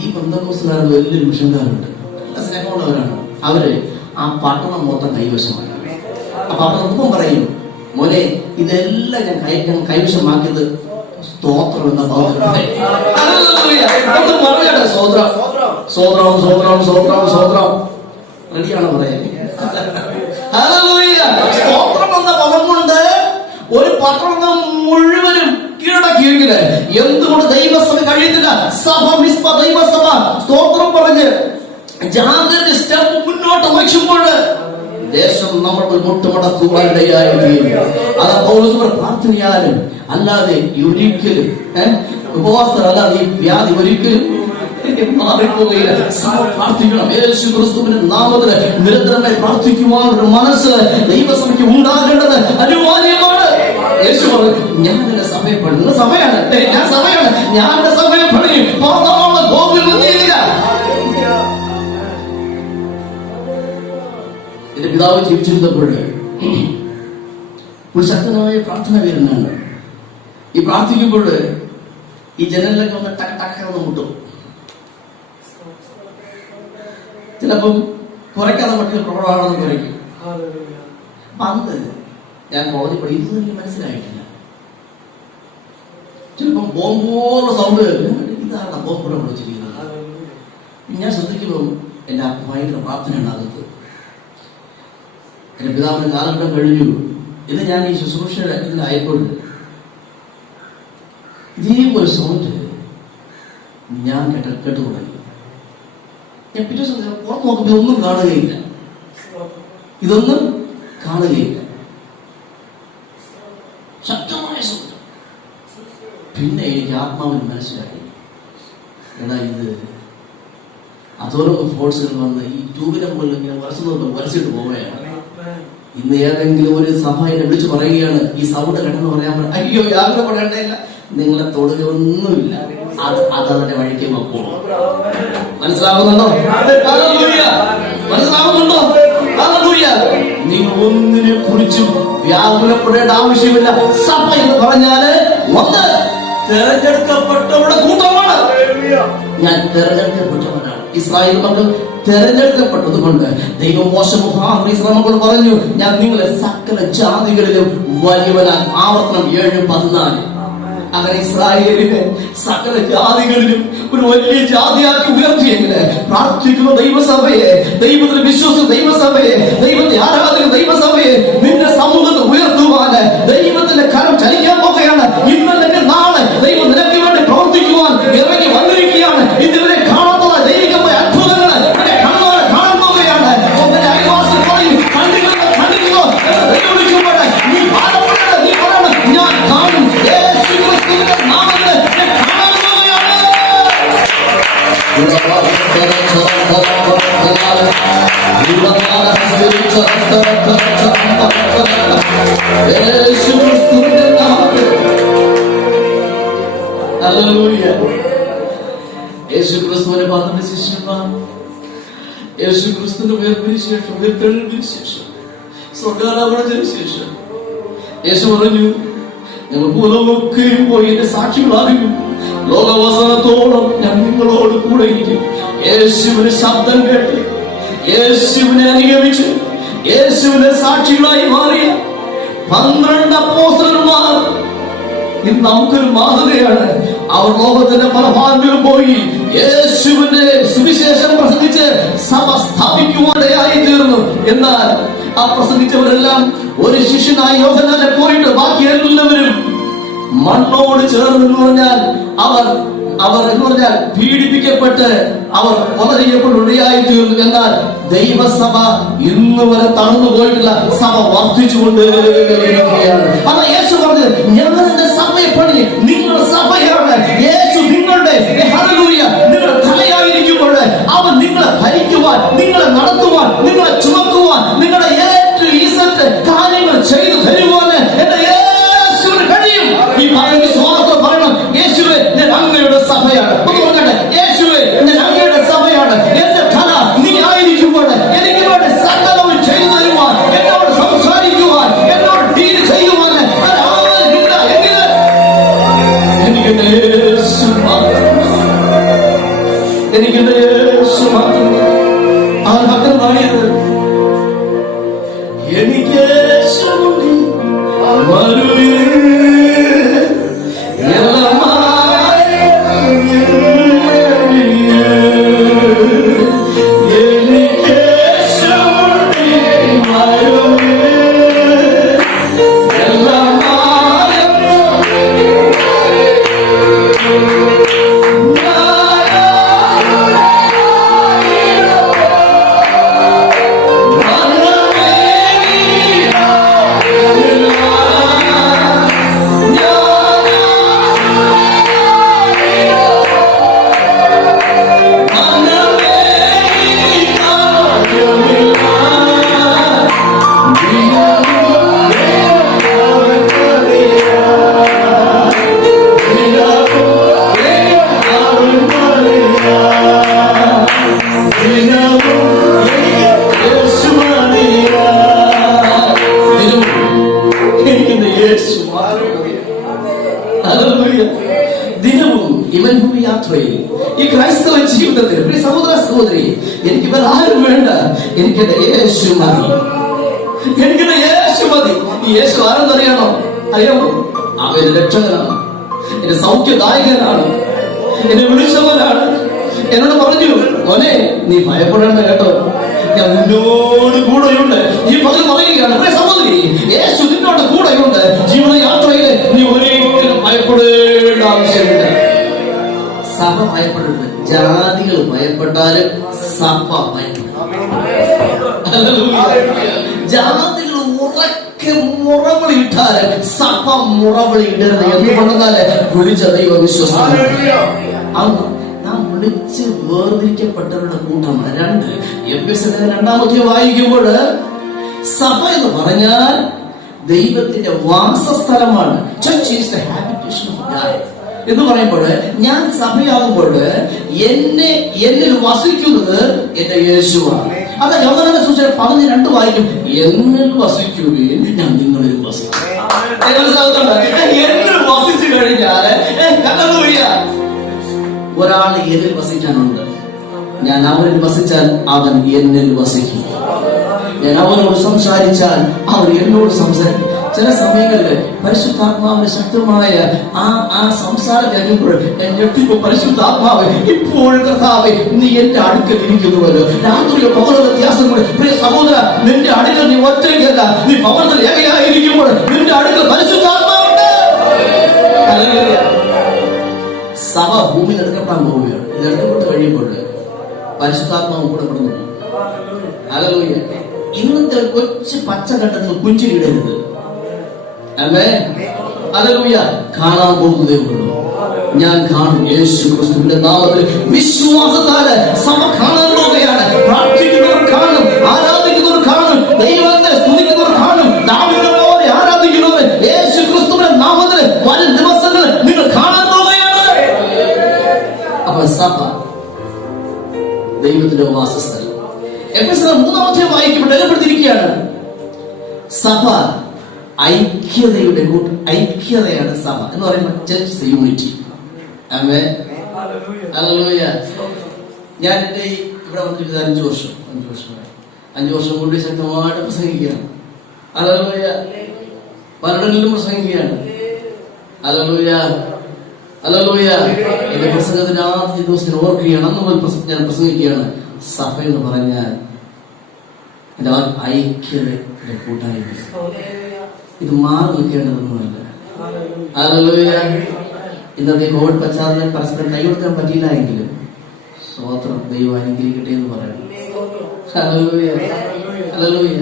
ഈ പെന്തക്കോസ്തുകാരുടെ വലിയൊരു മിഷൻകാരുണ്ട്, നല്ല സ്നേഹമുള്ളവരാണ്. അവര് ആ പട്ടണം മൊത്തം കൈവശമാണ്. അപ്പൊ അവർ ഒപ്പം പറയും, മോനെ ഇതെല്ലാം ഞാൻ കൈവശമാക്കിയത് സ്തോത്രം എന്ന ഭാവത്തിലാണ്. സ്വോത്രം സ്വോത്രം സ്വോത്രം സ്വോത്രം സ്വോത്രം റെഡിയാണ് പറയാൻ. സ്തോത്രം എന്ന പദം കൊണ്ട് ഒരു പട്ടണം മുഴുവനും കീഴടക്കിയെങ്കില് എന്തുകൊണ്ട് ദൈവസഭ കഴിയുന്നില്ല? സഭ മിസ്ബ ദൈവസഭ സ്തോത്രം പറഞ്ഞ് ജാഗ്രത സ്റ്റെപ്പ് മുന്നോട്ട് വയ്ക്കുമ്പോൾ ദേശം നമ്മൾ മുട്ടുമടക്കുവാനിടയായിരിക്കും. അത് പൗലോസ് പ്രാർത്ഥനയാലും അല്ലാതെ ഒരിക്കലും ഉപവാസമല്ലാതെ ഈ വ്യാധി ഒരിക്കലും മാറിപ്പോവുകയില്ല. പ്രാർത്ഥിക്കണം. യേശു ക്രിസ്തുവിന്റെ നാമത്തിൽ നിരന്തരമായി പ്രാർത്ഥിക്കുവാൻ ഒരു മനസ്സ് ദൈവസഭയ്ക്ക് ഉണ്ടാകേണ്ടത് അനിവാര്യമാണ്. യേശു പറഞ്ഞു, ഞാൻ എന്റെ സഭയെ പണി. നിങ്ങൾ സഭയാണ്, ഞാൻ സഭയാണ്, ഞാൻ എന്റെ സഭയെ പണി. എന്റെ പിതാവ് ജീവിച്ചിരുന്നപ്പോൾ ഒരു ശക്തനായ പ്രാർത്ഥന വരുന്നുണ്ട്. ഈ പ്രാർത്ഥിക്കുമ്പോൾ ഈ ജനലിലൊക്കെ ഒന്ന് ടക്ക് ടക്കെന്ന് മുട്ടും. ചിലപ്പം കുറയ്ക്കാതെ മറ്റൊരു പ്രകടമാണെന്ന് കുറയ്ക്കും. അപ്പൊ അന്ന് ഞാൻ കോളേജിൽ പഠി ഇതൊന്നും എനിക്ക് മനസ്സിലായിട്ടില്ല. ചിലപ്പം ബോംബോള്ള സൗണ്ട് ഇതാണ് ബോംബോടെ വിളിച്ചിരിക്കുന്നത്. ഞാൻ ശ്രദ്ധിക്കുമ്പോൾ എന്റെ ഭയങ്കര പ്രാർത്ഥനയാണ് അകത്ത്. എന്റെ പിതാവിന്റെ കാലഘട്ടം കഴിഞ്ഞു. ഇത് ഞാൻ ഈ ശുശ്രൂഷയുടെ ഇതിലായപ്പോൾ ഇതേപോലെ സൗണ്ട് ഞാൻ കേട്ടു തുടങ്ങി. ഞാൻ പിറ്റേ ദിവസം പുറത്ത് നോക്കുമ്പോൾ ഇതൊന്നും കാണുകയില്ല, ഇതൊന്നും കാണുകയില്ല. ശക്തമായ സൗണ്ട്. പിന്നെ എനിക്ക് ആത്മാവിൽ മനസ്സിലായി, എന്നാ ഇത് അതോരോ ഫോഴ്സുകൾ വന്ന് ഈ ട്യൂബിനെ മുകളിൽ ഇങ്ങനെ വരച്ചിട്ട് പോവുകയാണ്. ഇന്ന് ഏതെങ്കിലും ഒരു സഭ എന്നെ വിളിച്ചു പറയുകയാണ്, ഈ സൗണ്ട് കേട്ടെന്ന് പറയാൻ പറയും, അയ്യോ യാതൊരു പറയണ്ടല്ല, നിങ്ങളെ തൊടുകയൊന്നുമില്ല, അതതിന്റെ വഴിക്ക് നോക്കൂ. മനസ്സിലാവുന്നുണ്ടോ? മനസ്സിലാവുന്നുണ്ടോ? നിങ്ങൾ ഒന്നിനെ കുറിച്ചും വ്യാകുലപ്പെടേണ്ട ആവശ്യമില്ല. സഭ എന്ന് പറഞ്ഞാല് ഒന്ന് തെരഞ്ഞെടുക്കപ്പെട്ടവരുടെ കൂട്ടമാണ്. ഞാൻ തെരഞ്ഞെടുക്കപ്പെട്ടവനാണ്. ഇസ്രായേൽ മക്കൾ തെരഞ്ഞെടുക്കപ്പെട്ടത് കൊണ്ട് ദൈവം മോശെ മുഖാന്തരം ഇസ്രായേൽ മക്കൾ പറഞ്ഞു, ഞാൻ നിങ്ങളെ സകല ജാതികളിലും വലിയവനാൻ. ആവർത്തനം 7:14. അങ്ങനെ ഇസ്രായേലിനെ സകല ജാതികളിലും ഒരു വലിയ ജാതിയാക്കി ഉയർത്തിയെങ്കില് പ്രാർത്ഥിക്കുന്ന ദൈവസഭയെ, ദൈവത്തിൽ വിശ്വസിക്കുന്ന ദൈവസഭയെ, ദൈവത്തെ ആരാധിക്കുന്ന ദൈവസഭയെ നിന്റെ സമൂഹത്തിൽ ഉയർത്തുവാന് ദൈവത്തിന്റെ കരം ചലിക്കാൻ പോകുകയാണ്. ഇന്നല്ലെങ്കിൽ നാളെ ദൈവം നിനക്ക് വേണ്ടി പ്രവർത്തിക്കുവാൻ ഇറങ്ങി വന്നിരിക്കുകയാണ്. ഇതുവരെ കാണാത്ത ദൈവികമായ അത്ഭുതങ്ങൾ നിന്റെ കണ്ണോടെ കാണാൻ പോകുകയാണ്. ഒന്നിന്റെ അയൽവാസി പറയും, കണ്ടിരുന്നോ ദൈവം വിളിക്കുമ്പോൾ നീ ഭാരപ്പെടേണ്ട, നീ പറയണം, ഞാൻ കാണും. യേശുക്രിസ്തുവിനെ 12 ശിഷ്യന്മാർ യേശുക്രിസ്തുവിന്റെ ഉയർപ്പിന് ശേഷം, ഉയർത്തെഴുന്നേൽപ്പിന് ശേഷം, സ്വർഗ്ഗാരോഹണത്തിന് ശേഷം യേശു പറഞ്ഞു, ഞങ്ങൾ ഭൂലോകമൊക്കെയും പോയി എന്റെ സാക്ഷികളാകും. ലോകാവസാനത്തോളം ഞാൻ നിങ്ങളോട് കൂടെ ഇരിക്കും. യേശുവിന് ശബ്ദം കേട്ട് യേശുവിനെ അനുഗമിച്ചു യേശുവിനെ സാക്ഷികളായി മാറിയ 12 അപ്പോസ്തലന്മാർ ഇന്ന് നമുക്കൊരു മാതൃകയാണ്. അവർ ലോകത്തിന്റെ പല ഭാഗങ്ങളിൽ പോയി യേശുവിന്റെ സുവിശേഷം പ്രസംഗിച്ച് സഭ സ്ഥാപിക്കുവാനായി തീർന്നു. എന്നാൽ ആ പ്രസംഗിച്ചവരെല്ലാം ഒരു ശിഷ്യനായി യോഹന്നാനെ പോയിട്ട് ബാക്കി എല്ലാവരും മണ്ണോട് ചേർന്ന് പറഞ്ഞാൽ അവർ എന്ന് പറഞ്ഞാൽ പീഡിപ്പിക്കപ്പെട്ട് അവർ കൊല ചെയ്യപ്പെട്ടുണ്ടായി തീർന്നു. എന്നാൽ ദൈവസഭ ഇന്ന് വരെ തളർന്നു പോയിട്ടില്ല, സഭ വർദ്ധിച്ചുകൊണ്ടിരിക്കുകയാണ്. അതാ യേശു പറഞ്ഞത്, ഞാൻ എന്റെ സഭയെ പണി. നിങ്ങൾ സഭയാണ്. യേശു നിങ്ങളുടെ നിങ്ങളുടെ തലയായിരിക്കുമ്പോൾ അവൻ നിങ്ങളെ ഭരിക്കുവാൻ, നിങ്ങളെ നടത്തുവാൻ, നിങ്ങളെ ചുമക്കുവാൻ, നിങ്ങളുടെ കാര്യങ്ങൾ ചെയ്തു തരുവാന് എന്റെ യേശുവിന് കഴിയും. ഈ പറയുന്ന സ്വാർത്ഥം പറയണം, യേശുവേ ഞാൻ അങ്ങയുടെ സഭയാണ്. യേശുവേ ഞാൻ അങ്ങയുടെ സഭയാണ്. എന്റെ കല നീ ആയിരിക്കുമ്പോൾ എനിക്ക് വേണ്ടി സകലവും ചെയ്തു തരുവാൻ, എന്നോട് സംസാരിക്കുവാൻ, എന്നോട് ഡീൽ ചെയ്യുവാൻ ഒരാളില്ല എങ്കിൽ എനിക്കെന്റെ യേശു മാത്രം, എനിക്കെന്റെ യേശു മാത്രം. ആ ഭക്തനായത് എനിക്ക് യേശുവിന്റെ മറുപടി Yeah. ഹല്ലേലൂയ. ദിനവും ഇവൻ ഭൂമി യാത്രയിൽ ഈ ക്രൈസ്തവ ജീവിതത്തിൽ പ്രിയ സഹോദര സഹോദരി, എനിക്ക് ഇവർ ആരും വേണ്ട, എനിക്കെന്റെ യേശു മതി, എനിക്കെന്റെ യേശു മതി. ഈ യേശു ആരെന്നറിയണോ? അറിയാമോ? അവൻ രക്ഷകനാണ്, എന്റെ സൗഖ്യദായകനാണ്, എന്നെ വിളിച്ചവനാണ്. എന്നോട് പറഞ്ഞു, മോനെ നീ ഭയപ്പെടേണ്ട കേട്ടോ, ഞാൻ നിന്നോട് കൂടെയുണ്ട്. ഈ പകൽ പറയുകയാണ് പ്രിയ സഹോദരി, യേശു നിന്നോട് കൂടെയുണ്ട്. ജീവിത യാത്രയിൽ നീ ഒരിക്കലും ഭയപ്പെടേണ്ട ആവശ്യമില്ല. സഭ ഭയപ്പെടരുത്. ജാതികൾ ഭയപ്പെട്ടാലും സഭ ഭയപ്പെടും. ജാതികൾ ഉറക്കെ മുറവിളിയിട്ടാലും സഭ മുറവിളിയിടരുത്. എന്തുകൊണ്ടെന്നാല് വിളിച്ച ദൈവ വിശ്വാസം നാം വിളിച്ച് വേർതിരിക്കപ്പെട്ടവരുടെ കൂട്ടമാണ്. 2 എഫെസ്യർ 2 വായിക്കുമ്പോൾ സഭ എന്ന് പറഞ്ഞാൽ ദൈവത്തിന്റെ വാസസ്ഥലമാണ്. Church is the habitation of God എന്ന് പറയുമ്പോൾ ഞാൻ സഭയാകുമ്പോൾ എന്നിൽ വസിക്കുന്നത് എന്റെ യേശുവാണ്. അത് യോഹന്നാന്റെ സുവിശേഷം 11:2 വായിക്കും, എന്നിൽ വസിക്കുകയും ഞാൻ നിങ്ങളിൽ വസിക്കും. എന്നിൽ വസിച്ചു കഴിഞ്ഞാൽ ഒരാൾ എന്നിൽ വസിക്കാനുണ്ട്. ഞാൻ അവനിൽ വസിച്ചാൽ അവൻ എന്നിൽ വസിക്കും. ഞാൻ അവനോട് സംസാരിച്ചാൽ അവൻ എന്നോട് സംസാരിക്കും. ചില സമയങ്ങളിൽ പരിശുദ്ധാത്മാവിന്റെ ശക്തമായ ആ സംസാരം കേൾക്കുമ്പോൾ ഞെട്ടിപ്പോ, പരിശുദ്ധാത്മാവ് ഇപ്പോഴും കർത്താവേ നീ എന്റെ അടുക്കൽ ഇരിക്കുന്നുവല്ലോ. രാത്രിയോ പകലോ വ്യത്യാസം കൂടെ പ്രിയ സഹോദര, നിന്റെ അടുക്കൽ നീ ഒറ്റയ്ക്കല്ല, നീ ഭവനത്തിൽ ഏകയായിരിക്കുമ്പോൾ നിന്റെ അടുക്കൽ പരിശുദ്ധാത്മാവുണ്ട്. സഭ ഭൂമിയിൽ എടുക്കപ്പെടാൻ പോവുകയാണ്. ഇത് എടുക്കപ്പെട്ട് കഴിയുമ്പോൾ പരിശുദ്ധാത്മാവ് കൂടെ കടന്നു പോകും. ഹല്ലേലൂയ. ഇന്നത്തെ കൊച്ചു പച്ചക്കണ്ടത്തിൽ പുഞ്ചിരിയിടരുത്. ഹല്ലേലൂയ. കാണാൻ പോകുന്നതേ ഉള്ളൂ. ഞാൻ കാണും യേശു ക്രിസ്തുവിന്റെ നാമത്തിൽ. വിശ്വാസത്താല് സഭ കാണാൻ പോവുകയാണ്. പ്രാർത്ഥിക്കുന്നവർ കാണും, ആരാധിക്കുന്നവർ കാണും, ദൈവത്തെ സ്തുതിക്കുന്നവർ കാണും, ദാവീദിനെ പോലെ ആരാധിക്കുന്നവർ യേശു ക്രിസ്തുവിന്റെ നാമത്തിൽ വരും ദിവസങ്ങൾ നിങ്ങൾ കാണാൻ പോവുകയാണ്. അപ്പൊ സഭ ദൈവത്തിന്റെ വാസസ്ഥലം. എഫെസ്യർ 3 വായിക്കുമ്പോൾ രേഖപ്പെടുത്തിയിരിക്കുകയാണ്, സഭ ഐക്യതയാണ് സഭ എന്ന് പറയുമ്പോൾ ചർച്ച് യൂണിറ്റി. ആമേൻ. ഹല്ലേലൂയ. ഞാൻ എന്റെ ഇവിടെ വന്നിട്ട് 5 വർഷം കൊണ്ട് ശക്തമായിട്ട് പ്രസംഗിക്കുകയാണ്. ഹല്ലേലൂയ. പലയിടങ്ങളിലും പ്രസംഗിക്കുകയാണ്. ഹല്ലേലൂയ. ഹല്ലേലൂയ. എന്റെ പ്രസംഗത്തിന് ആദ്യ ദിവസത്തിന് ഓർക്കുകയാണ്, അന്ന് മുതൽ ഞാൻ പ്രസംഗിക്കുകയാണ്, സഭ എന്ന് പറഞ്ഞാൽ ഐക്യതയുടെ കൂട്ടായ്മ. ഇത് മാറി നിൽക്കേണ്ടതൊന്നുമല്ല. ഹല്ലേലൂയ. ഇന്നത്തെ കോവിഡ് പശ്ചാത്തലം പരസ്പരം കൈകൊടുക്കാൻ പറ്റിയില്ല എങ്കിലും സ്വോത്രം, ദൈവം അനുഗ്രഹിക്കട്ടെ എന്ന് പറയണം. ഹല്ലേലൂയ. ഹല്ലേലൂയ.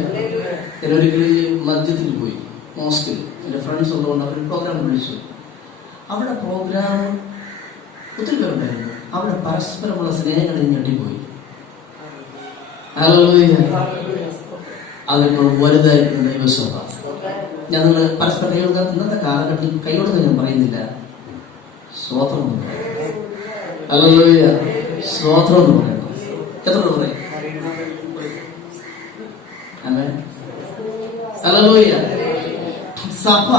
ഞാനൊരിക്കലും മസ്ജിദിൽ പോയി, മോസ്കിൽ എന്റെ ഫ്രണ്ട്സ് ഉള്ളതുകൊണ്ട് അവർ പ്രോഗ്രാം വിളിച്ചു. അവിടെ പ്രോഗ്രാം ഒത്തിരി പേരുണ്ടായിരുന്നു. അവിടെ പരസ്പരമുള്ള സ്നേഹങ്ങളിൽ ഞെട്ടിപ്പോയി. ഹല്ലേലൂയ. അതിനോട് വലുതായിരിക്കുന്ന ദൈവസഭ. ഞാൻ നിങ്ങൾ പരസ്പരം കൈകൊടുക്കാൻ ഇന്നത്തെ കാലഘട്ടത്തിൽ കൈകൊടുക്കാൻ ഞാൻ പറയുന്നില്ല, സ്വോത്രം എന്ന് പറയണം. ഹല്ലേലൂയ. സ്വോത്രം എന്ന് പറയണം. എത്ര പറയും? ആമേൻ. ഹല്ലേലൂയ. സഭ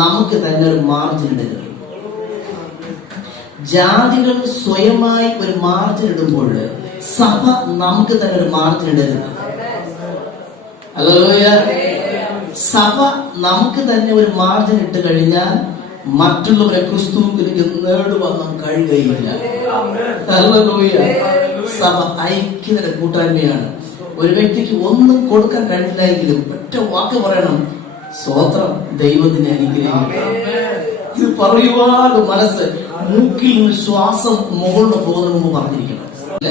നമുക്ക് തന്നെ ഒരു മാർജിൻ ഇടരുത്. ജാതികൾ സ്വയമായി ഒരു മാർജിൻ ഇടുമ്പോൾ സഭ നമുക്ക് തന്നെ ഒരു മാർജിൻ ഇടരുത്. ഹല്ലേലൂയ. സഭ നമുക്ക് തന്നെ ഒരു മാർജിൻ ഇട്ട് കഴിഞ്ഞാൽ മറ്റുള്ളവരെ ക്രിസ്തുവിലേക്ക് നേടുവാൻ കഴിയുകയില്ല. ഹല്ലേലൂയ. സഭ ഐക്യതയുടെ കൂട്ടായ്മയാണ്. ഒരു വ്യക്തിക്ക് ഒന്നും കൊടുക്കാൻ കഴിഞ്ഞില്ലെങ്കിലും ഒറ്റ വാക്ക് പറയണം, സ്വോത്രം, ദൈവത്തിന്റെ അനുഗ്രഹം. ഇത് പറയുവാൻ മനസ്സ്, മൂക്കിൽ നിന്ന് ശ്വാസം മുകളിൽ പോകുന്നതിന് മുമ്പ് പറഞ്ഞിരിക്കണം. അല്ല,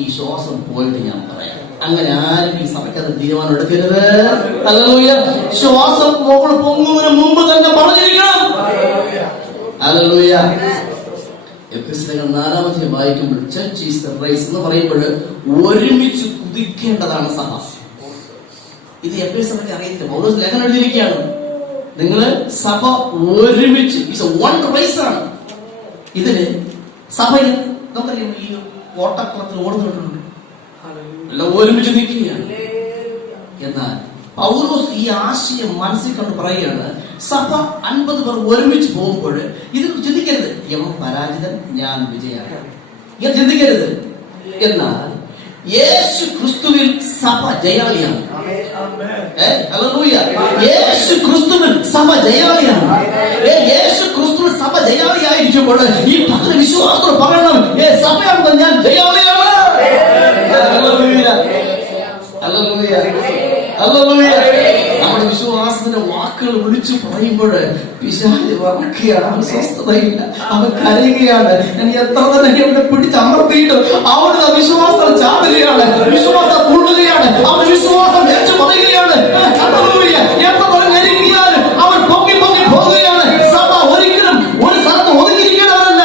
ഈ ശ്വാസം പോയിട്ട് ഞാൻ പറയാം. അങ്ങനെ ആരും ഈ സഭയ്ക്കത് തീരുമാനം എടുക്കരുത്. ഹല്ലേലൂയ. ശ്വാസം മുകളിൽ പൊങ്ങുന്നതിന് മുമ്പ് തന്നെ പറഞ്ഞിരിക്കണം. ഹല്ലേലൂയ. എഫെസ്യർ 4 വായിക്കുമ്പോൾ ചർച്ച് ഈസ് ദ റൈസ് എന്ന് പറയുമ്പോൾ ഒരുമിച്ച് കുതിക്കേണ്ടതാണ് സഭ. ഇത് എഫെസ്യർക്ക് അറിയത്തില്ല. പൗലോസ് ലേഖനം എഴുതിയിരിക്കുകയാണ്, നിങ്ങള് സഭ ഒരുമിച്ച് വൺ റൈസ് ആണ്. ഇതിന് സഭയിൽ നമുക്കറിയാം, ഈ ഓട്ടക്കുളത്തിൽ ഓടുന്നുണ്ട്, എല്ലാം ഒരുമിച്ച് നിൽക്കുകയാണ്. എന്നാൽ പൗലോസ് ഈ ആശയം മനസ്സിൽ കണ്ട് പറയുകയാണ്, സഭ 50 പേർ ഒരുമിച്ച് പോകുമ്പോൾ ഇത് ചിന്തിക്കരുത്, യവൻ പരാജിതൻ ഞാൻ വിജയാണ്, ഇങ്ങനെ ചിന്തിക്കരുത്. എന്നാൽ യേശു ക്രിസ്തുവിൽ സഭ ജയാളിയാണ്. ഹല്ലേലൂയ. യേശു ക്രിസ്തുവിൽ സഭ ജയാളിയാണ്. യേശു ക്രിസ്തുവിൽ സഭ ജയാളിയായിരിക്കുമ്പോൾ ഈ പത്ര വിശ്വാസത്തോട് പറയണം, സഭയാണെന്ന് ഞാൻ ജയാളിയാണ്. ഹല്ലേലൂയ. ഹല്ലേലൂയ. ഹല്ലേലൂയ. നമ്മുടെ വിശ്വാസത്തിന്റെ വാക്കുകൾ വിളിച്ചു പറയുമ്പോൾ പിശാച് വറക്കുകയാണ്, അവൻ സ്വസ്ഥതയില്ല, അവൻ കരയുകയാണ്. ഞാൻ എത്ര തന്നെ ഇവിടെ പിടിച്ചമർത്തിയിട്ട് അവിടുന്ന് വിശ്വാസം ചാടുകയാണ്, വിശ്വാസം തുള്ളുകയാണ്, അവൻ വിശ്വാസം വെച്ചു പറയുകയാണ്. എത്ര പേർ ഞെരുങ്ങിയാലും അവൻ പൊങ്ങി പൊങ്ങി പോകുകയാണ്. സഭ ഒരിക്കലും ഒരു സ്ഥലത്ത് ഒതുങ്ങിയിരിക്കേണ്ടവരല്ല,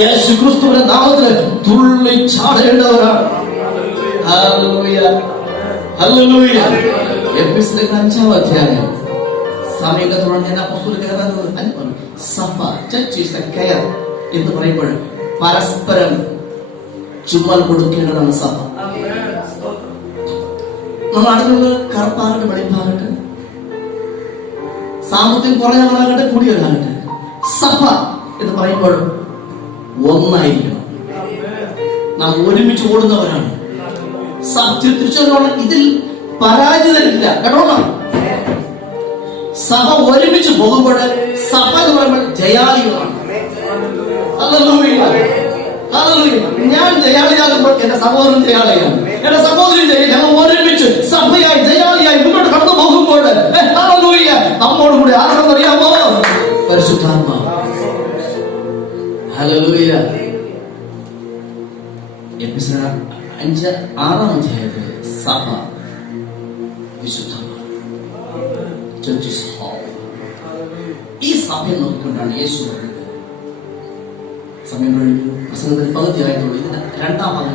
യേശു ക്രിസ്തുവിന്റെ നാമത്തിൽ തുള്ളി ചാടേണ്ടവരാണ്. ഹല്ലേലൂയ. ഹല്ലേലൂയ. എഫെസ്യർ 5-ാം അധ്യായം സമയത്തോടെ ഞാൻ അപ്പോസ്തലൻ സഭ കെയർ എന്ന് പറയുമ്പോൾ പരസ്പരം ചുമൽ കൊടുക്കേണ്ടതാണ് സഭ. നമ്മൾ അടുത്തുള്ള കറുപ്പാകട്ടെ വെളുപ്പാകട്ടെ, സാമ്പത്തികം കുറഞ്ഞവരാകട്ടെ കൂടിയവരാകട്ടെ, സഭ എന്ന് പറയുമ്പോൾ ഒന്നായിരിക്കണം. നാം ഒരുമിച്ച് ഓടുന്നവരാണ്. തിരിച്ചു ഇതിൽ പരാജിതരില്ല കേട്ടോ. സഭ ഒരുമിച്ച് പോകുമ്പോൾ സഭ എന്ന് പറയുമ്പോൾ ജയാളികളാണ്. ഞാൻ ജയാളിയാകുമ്പോൾ എന്റെ സഹോദരൻ ജയാളിയാണ്, എന്റെ സഹോദരൻ ഞങ്ങൾ ഒരുമിച്ച് സഭയായി ജയാളിയായി മുന്നോട്ട് കടന്നു പോകുമ്പോൾ നമ്മോട് കൂടി ആർക്കെന്ന് അറിയാമോ? പരിശുദ്ധാത്മാവ്. ഹല്ലേലൂയ. എഫെസ്യർ 5-6-ാം അധ്യായത്തിൽ സഭ വിശുദ്ധമാണ്. ഈ സഭയെ നോക്കിക്കൊണ്ടാണ് യേശു പറഞ്ഞത്. സമയം കഴിഞ്ഞു, പ്രസംഗത്തിൽ പകുതി ആയതുള്ളൂ. ഇതിന്റെ 2-ാം ഭാഗം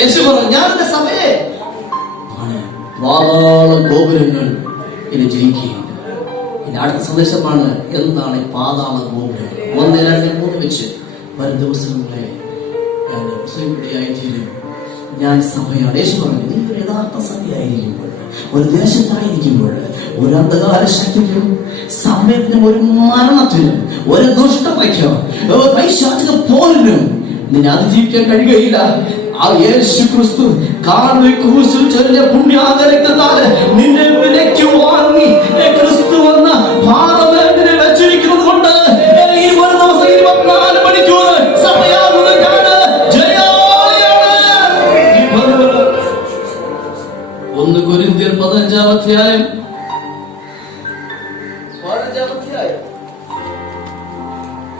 യേശു പറഞ്ഞു, ഞാൻ എന്റെ സഭയെ പാതാള ഗോപുരങ്ങൾ ഇനി ജയിക്കുകയുണ്ട്. ഇനി അടുത്ത സന്ദേശമാണ് എന്താണ് ഈ പാതാള ഗോപുരങ്ങൾ. 1, 2, 3 വെച്ച് വരും ദിവസങ്ങളെ മുസ്ലിംപിടിയായി തീരും. ഞാൻ സഭയാണ്. യേശു പറഞ്ഞു, നീ ഒരു യഥാർത്ഥ സഭയായിരിക്കുമ്പോൾ, ഒരു ദേശത്തായിരിക്കുമ്പോൾ, ഒരു അന്ധകാര ശക്തിക്കും സമയത്തിനും ഒരു മരണത്തിനും ഒരു ദുഷ്ടതയ്ക്കോ പൈശാചിക പോരിനും നിന്നെ അതിജീവിക്കാൻ കഴിയുകയില്ല. ആ യേശു ക്രിസ്തു കാൽവരി ക്രൂശിൽ ചൊരിഞ്ഞ പുണ്യാകരത്താല് നിന്നെ വിലയ്ക്ക് വാങ്ങി ക്രിസ്തു എന്ന ഭാരതത്തിനെ വെച്ചിരിക്കുന്നത് കൊണ്ട് ഈ ഒരു ദിവസം 24 മണിക്കൂർ സഭയാകുന്നതാണ് ജയാളിയാണ്. 1 കൊരിന്ത്യർ 15-ാം അധ്യായം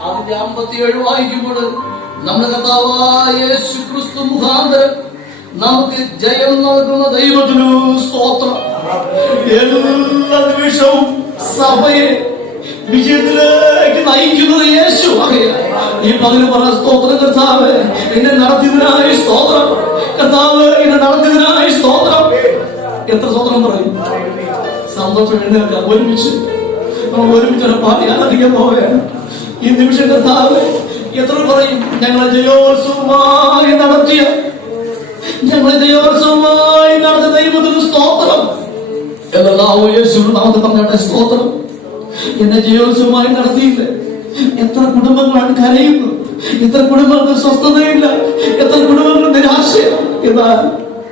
അതിന്റെ 57 വായിക്കുമ്പോൾ നമ്മുടെ കർത്താവായ യേശു ക്രിസ്തു മുഖാന്തരം നമുക്ക് ജയം നൽകുന്ന ദൈവത്തിനു സ്തോത്രം. എല്ലാ നിമിഷവും സഭയെ വിജയത്തിലേക്ക് നയിക്കുന്നത് യേശു. ഈ പകല് പറഞ്ഞ സ്തോത്രം കർത്താവ്, എന്നെ നടത്തിയതിനായി സ്തോത്രം. കർത്താവ് എന്നെ നടത്തിയതിനായി സ്തോത്രം. എത്ര സ്തോത്രം പറയും? സന്തോഷം എഴുന്നേൽക്കാം. ഒരുമിച്ച് പാടി അധികം പോവുകയാണ് ഈ നിമിഷം. കർത്താവ് എത്ര പറയും? ഞങ്ങളെ ജയോത്സവമായി നടത്തിയ ദൈവത്തിന് സ്തോത്രം. എല്ലാവരും യേശുവിന്റെ നാമത്തിൽ പറഞ്ഞ സ്തോത്രം. എന്നെ ജയോത്സവമായി നടത്തിയില്ല. എത്ര കുടുംബങ്ങളാണ് കരയുന്നു, എത്ര കുടുംബങ്ങൾക്ക് സ്വസ്ഥതയില്ല, എത്ര കുടുംബങ്ങൾ നിരാശയാണ്. എന്നാൽ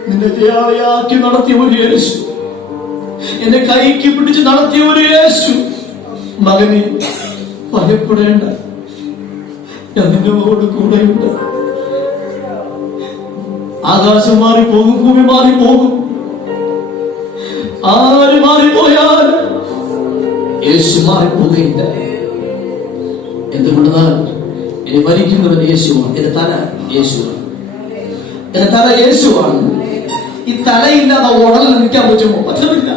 നിന്നെ ജയാളിയാക്കി നടത്തിയ ഒരു യേശു, എന്നെ കൈക്ക് പിടിച്ച് നടത്തിയ ഒരു യേശു. മകനെ ഭയപ്പെടേണ്ട, ഞാൻ നിന്നോട് കൂടെയുണ്ട്. ആകാശം മാറിപ്പോകും, ഭൂമി മാറിപ്പോകും, ആര് മാറിപ്പോയാൽ യേശു മാറിപ്പോകുകയില്ല. എന്തുകൊണ്ടെന്നാൽ എന്നെ ഭരിക്കുന്നവൻ യേശുവാണ്. എന്റെ തല യേശുവാണ്, എന്റെ തല യേശുവാണ്. ഈ തലയില്ലാതെ ഉടലിൽ നിൽക്കാൻ പറ്റുമോ? പറ്റുന്നില്ല.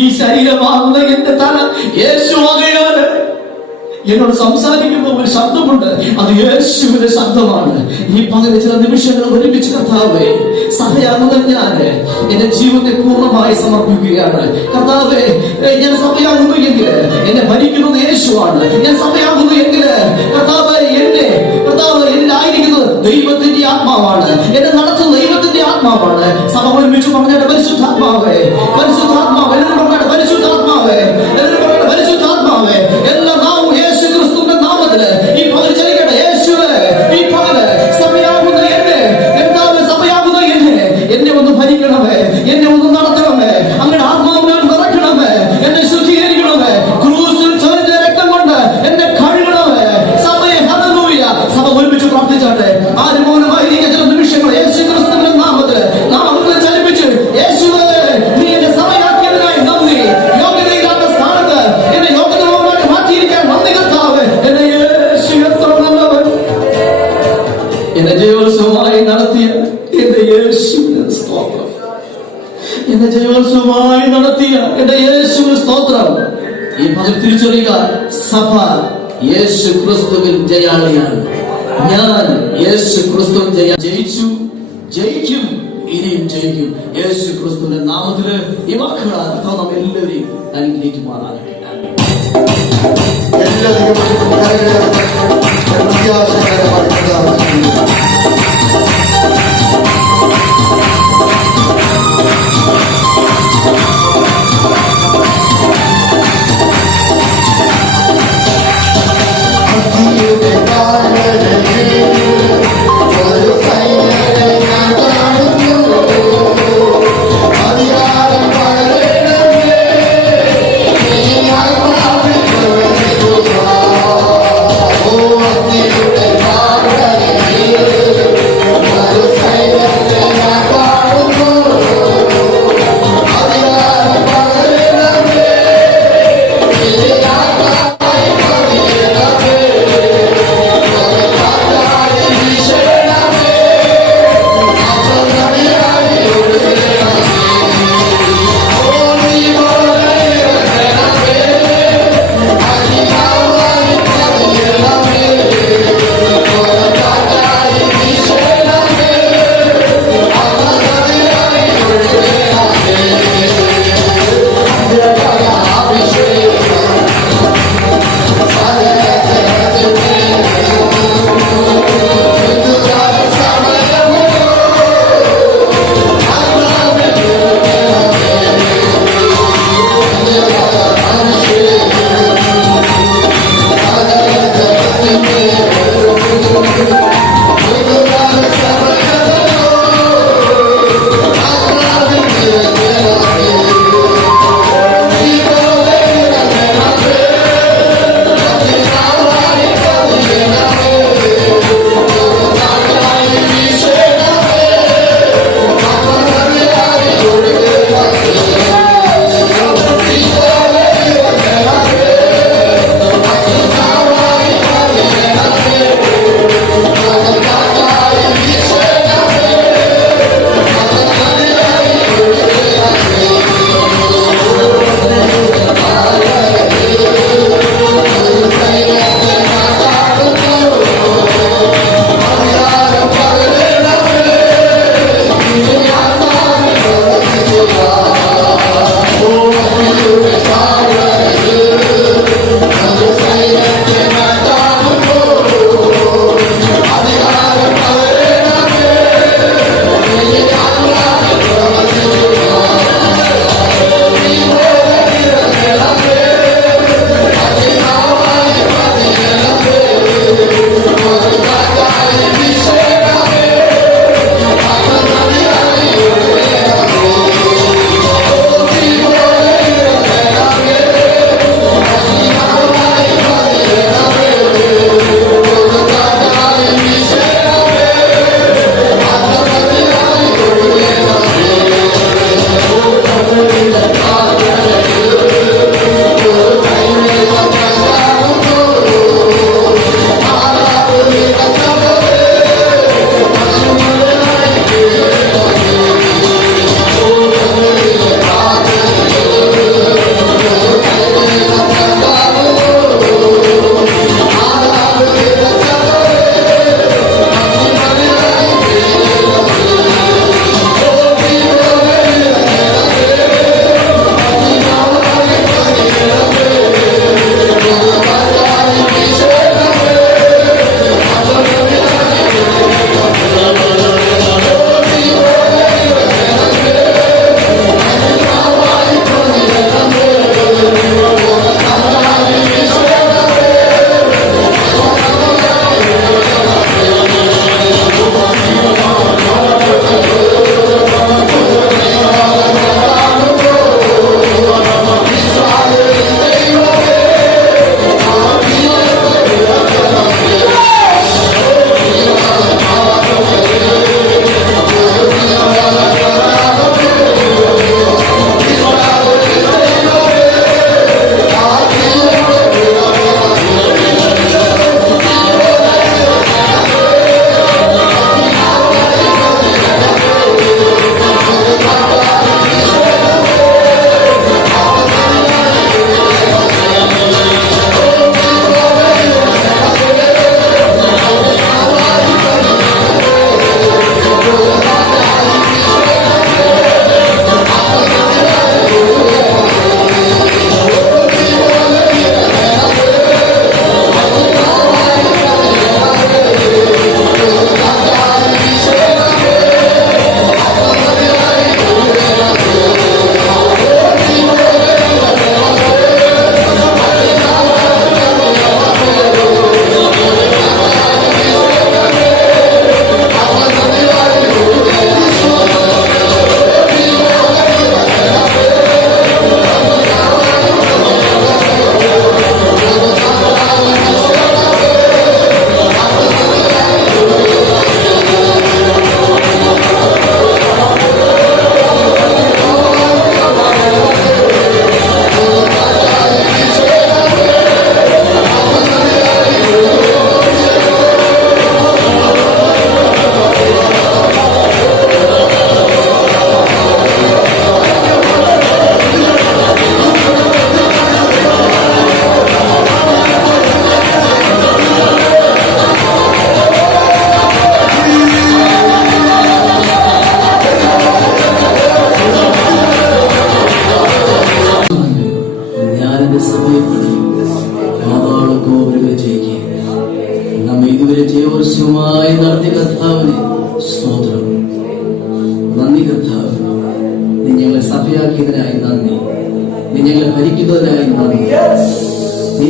ഈ ശരീരമാകുന്ന എന്റെ തല യേശുവാകയാണ്. എന്നോട് സംസാരിക്കുമ്പോൾ ഒരു ശബ്ദമുണ്ട്, അത് യേശുവിന്റെ ശബ്ദമാണ്. ഈ പകല് ചില നിമിഷങ്ങൾ ഒരുമിച്ച് കർത്താവേ, സഭയാകുന്ന ഞാൻ എന്റെ ജീവിതത്തെ പൂർണ്ണമായി സമർപ്പിക്കുകയാണ്. കർത്താവേ, ഞാൻ സഭയാകുന്നു എങ്കിൽ എന്നെ ഭരിക്കുന്നത് യേശുവാണ്. ഞാൻ സഭയാകുന്നു എങ്കിൽ കർത്താവ് എന്നിലായിരിക്കുന്നത് ദൈവത്തിന്റെ ആത്മാവാണ്, എന്നെ നടത്തുന്ന ദൈവത്തിന്റെ ആത്മാവാണ്. സഭ ഒരുമിച്ച് പറഞ്ഞാൽ പരിശുദ്ധാത്മാവേ, പരിശുദ്ധാത്മാവ്, പരിശുദ്ധാത്മാവ് ചൊല്ലുക, സഭ യേശു ക്രിസ്തുവിൽ ജയാളിയാണ്. ഞാൻ യേശു ക്രിസ്തു ജയിച്ചു, ജയിക്കും, ഇനിയും ജയിക്കും. യേശു ക്രിസ്തുവിന്റെ നാമത്തില് ഈ വാക്കുകളാൽ നമ്മ എല്ലാവരെയും അനുഗ്രഹിക്കുമാറാകട്ടെ. Yeah.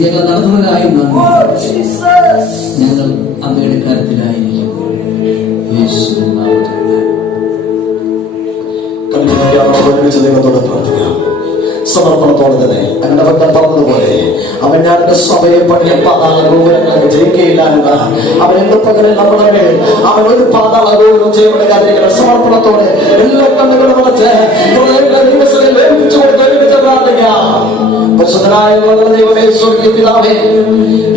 ഞങ്ങളെ നടത്തുന്നതിനായി നന്ദി. ഞങ്ങൾ അങ്ങയുടെ കരത്തിലായിരിക്കും. യേശുവിൻ നാമത്തിൽ ഒരുമിച്ച് ദൈവത്തോട് പ്രാർത്ഥിക്കാം. സമർപ്പണത്തോടെ തന്നെ അങ്ങനെ ഭക്തൻ പറഞ്ഞതുപോലെ അവൻ ഞാൻ എന്റെ സഭയെ പണിയ പാതാള ഗോപുരങ്ങളെ ജയിക്കുകയില്ല എന്ന് അവൻ എന്ത് പകരം നമ്മുടെ മേൽ അവൻ ഒരു പാതാള ഗോപുരം ചെയ്യപ്പെട്ട കാര്യങ്ങൾ സമർപ്പണത്തോടെ എല്ലാ കണ്ണുകളും അടച്ച് ദിവസങ്ങളിൽ ഏൽപ്പിച്ചു കൊടുത്ത് പ്രാർത്ഥിക്കാം. പരിശുദ്ധനായ ദൈവമേ, സ്വർഗീയ പിതാവേ,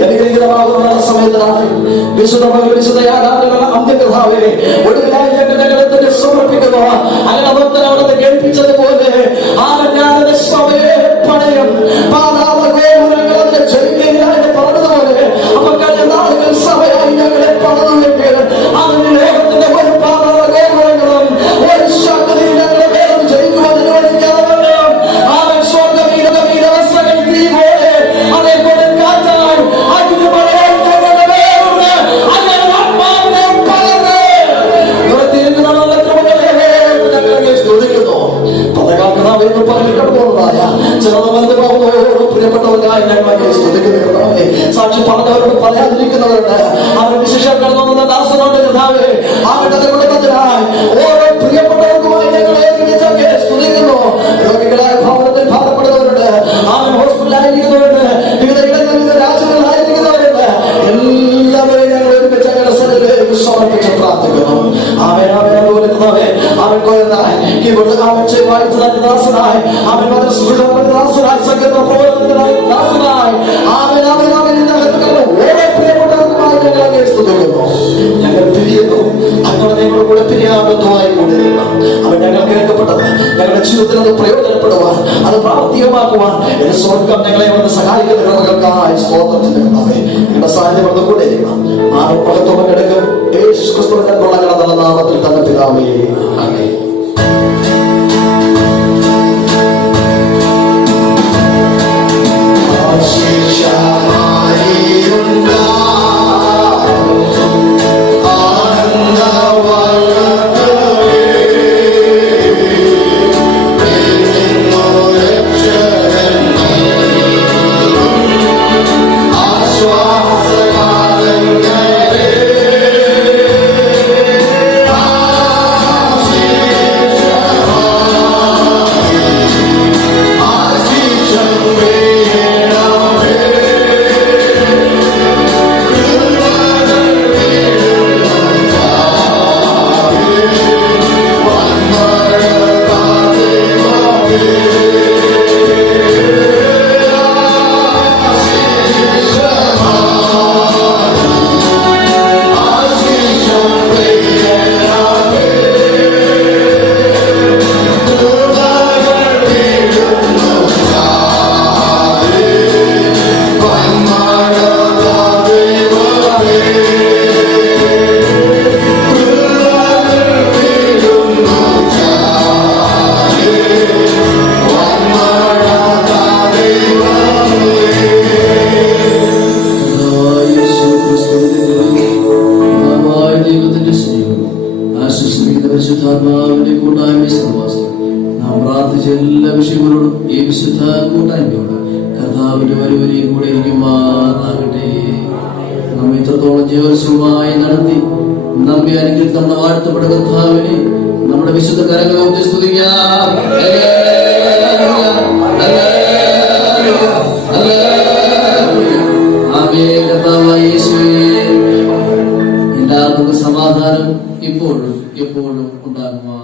അനുഗ്രഹീതമാകുന്ന സമയത്തിനായി വിശുദ്ധ ആരാധനകളുടെ അന്ത്യകഥാവേ ഒടുവിലായി ഞങ്ങളെ സമർപ്പിക്കുന്നു. അങ്ങനെ ഭക്തൻ അവിടുത്തെ കേൾപ്പിച്ചതുപോലെ ഞാൻ സഭയെ പണയം പാതാള ഗോപുരങ്ങൾ അതിനെ ജയിക്കുകയില്ല എന്ന് പറഞ്ഞതുപോലെ അപ്പൊ കഴിഞ്ഞ നാളുകൾ സഭയായി ഞങ്ങളെ പണിതുവെങ്കിൽ അതിന് ലോകത്തിന്റെ ഒരു പാതാള ഗോപുരങ്ങളും ഒരു ശക്തി ഞങ്ങളെ വേറെ ജയിക്കുവാൻ അനുവദിക്കാതെ അവൻ സ്വർഗമീനവസ്ഥകൾ തീ പോലെ അതേപോലെ കാറ്റായി അതിന് പറയാൻ ഞങ്ങളുടെ വേറൊന്ന് അങ്ങനെ ആത്മാവിനെ പകർന്ന് നിർത്തിയിരിക്കുന്ന ഞങ്ങളെ സ്തുതിക്കുന്നു. പതകാക്കണമെന്ന് പറഞ്ഞു കടന്നുപോകുന്നതായ പ്രിയപ്പെട്ടവർക്കായി ഞങ്ങളെ സ്തുതിക്കുന്നവരുണ്ട്. സാക്ഷി പറഞ്ഞവരോട് പറയാതിരിക്കുന്നവരുണ്ട്. അവർ വിശേഷം കടന്നു ദാസനോട് കഥാവേ അവരുടെ കുടുംബത്തിനായി ഓരോ പ്രിയപ്പെട്ടവർക്കുമായി ഞങ്ങളെ സ്തുതിക്കുന്നു. രോഗികളായ ഭവനത്തിൽ ബാധപ്പെടുന്നവരുണ്ട്, അവൻ ഹോസ്പിറ്റലായിരിക്കുന്നവരുണ്ട്, വിവിധ ഇടങ്ങളിൽ രാജ്യങ്ങളിലായിരിക്കുന്നവരുണ്ട്. എല്ലാവരെയും ഞങ്ങൾ ഒരുമിച്ച് ഞങ്ങളുടെ സ്ഥലത്തിലേക്ക് സമർപ്പിച്ച് പ്രാർത്ഥിക്കുന്നു. അവൻ അവൻ കൊയർന്നായി അവൻ വായിച്ചു തന്നെ ദാസനായി അവൻ ദാസനായി സംഘടന പ്രവർത്തനത്തിനായി ദാസനായി ഓരോ പ്രിയപ്പെട്ടവർക്കുമായി ഞങ്ങളെ സ്തുതിക്കുന്നു. ഞങ്ങൾ പിരിയുന്നു. അങ്ങനെ നിങ്ങളുടെ കൂടെ പിരിയാബദ്ധമായി കൊണ്ടിരുന്നു. അവൻ ഞങ്ങൾ കേൾക്കപ്പെട്ടത് ഞങ്ങളുടെ ജീവിതത്തിൽ അത് പ്രയോജനപ്പെടുവാൻ അത് പ്രാവർത്തികമാക്കുവാൻ എന്റെ സ്വർഗം ഞങ്ങളെ അവിടെ സഹായിക്കുന്ന കൃപകൾക്കായി സ്തോത്രം ചെയ്യുന്നവേ നിങ്ങളുടെ സാന്നിധ്യം അവിടെ കൂടെ ചെയ്യണം. ആരോഗ്യത്തോടെ കിടക്കും യേശു ക്രിസ്തുവിന്റെ നല്ല നാമത്തിൽ തന്നെ പിതാവേ, ആമേൻ. നാം പ്രാർത്ഥിച്ച എല്ലാ വിഷയങ്ങളോടും ഈ വിശുദ്ധ കൂട്ടായ്മയോട് കർത്താവിന്റെ വരുവരെയും കൂടെ ഇരിക്കുമാറാകട്ടെ. നമ്മെ ഇത്രത്തോളം ജീവസുമായി നടത്തി നമ്മെ അനുഗ്രഹിച്ച് നമ്മുടെ വാഴ്ത്തപ്പെട്ട കർത്താവിനെ നമ്മുടെ വിശുദ്ധ കരങ്ങളെ സ്തുതിക്കാം. എല്ലാവർക്കും സമാധാനം ഇപ്പോഴും എപ്പോഴും ഉണ്ടാകുമാ.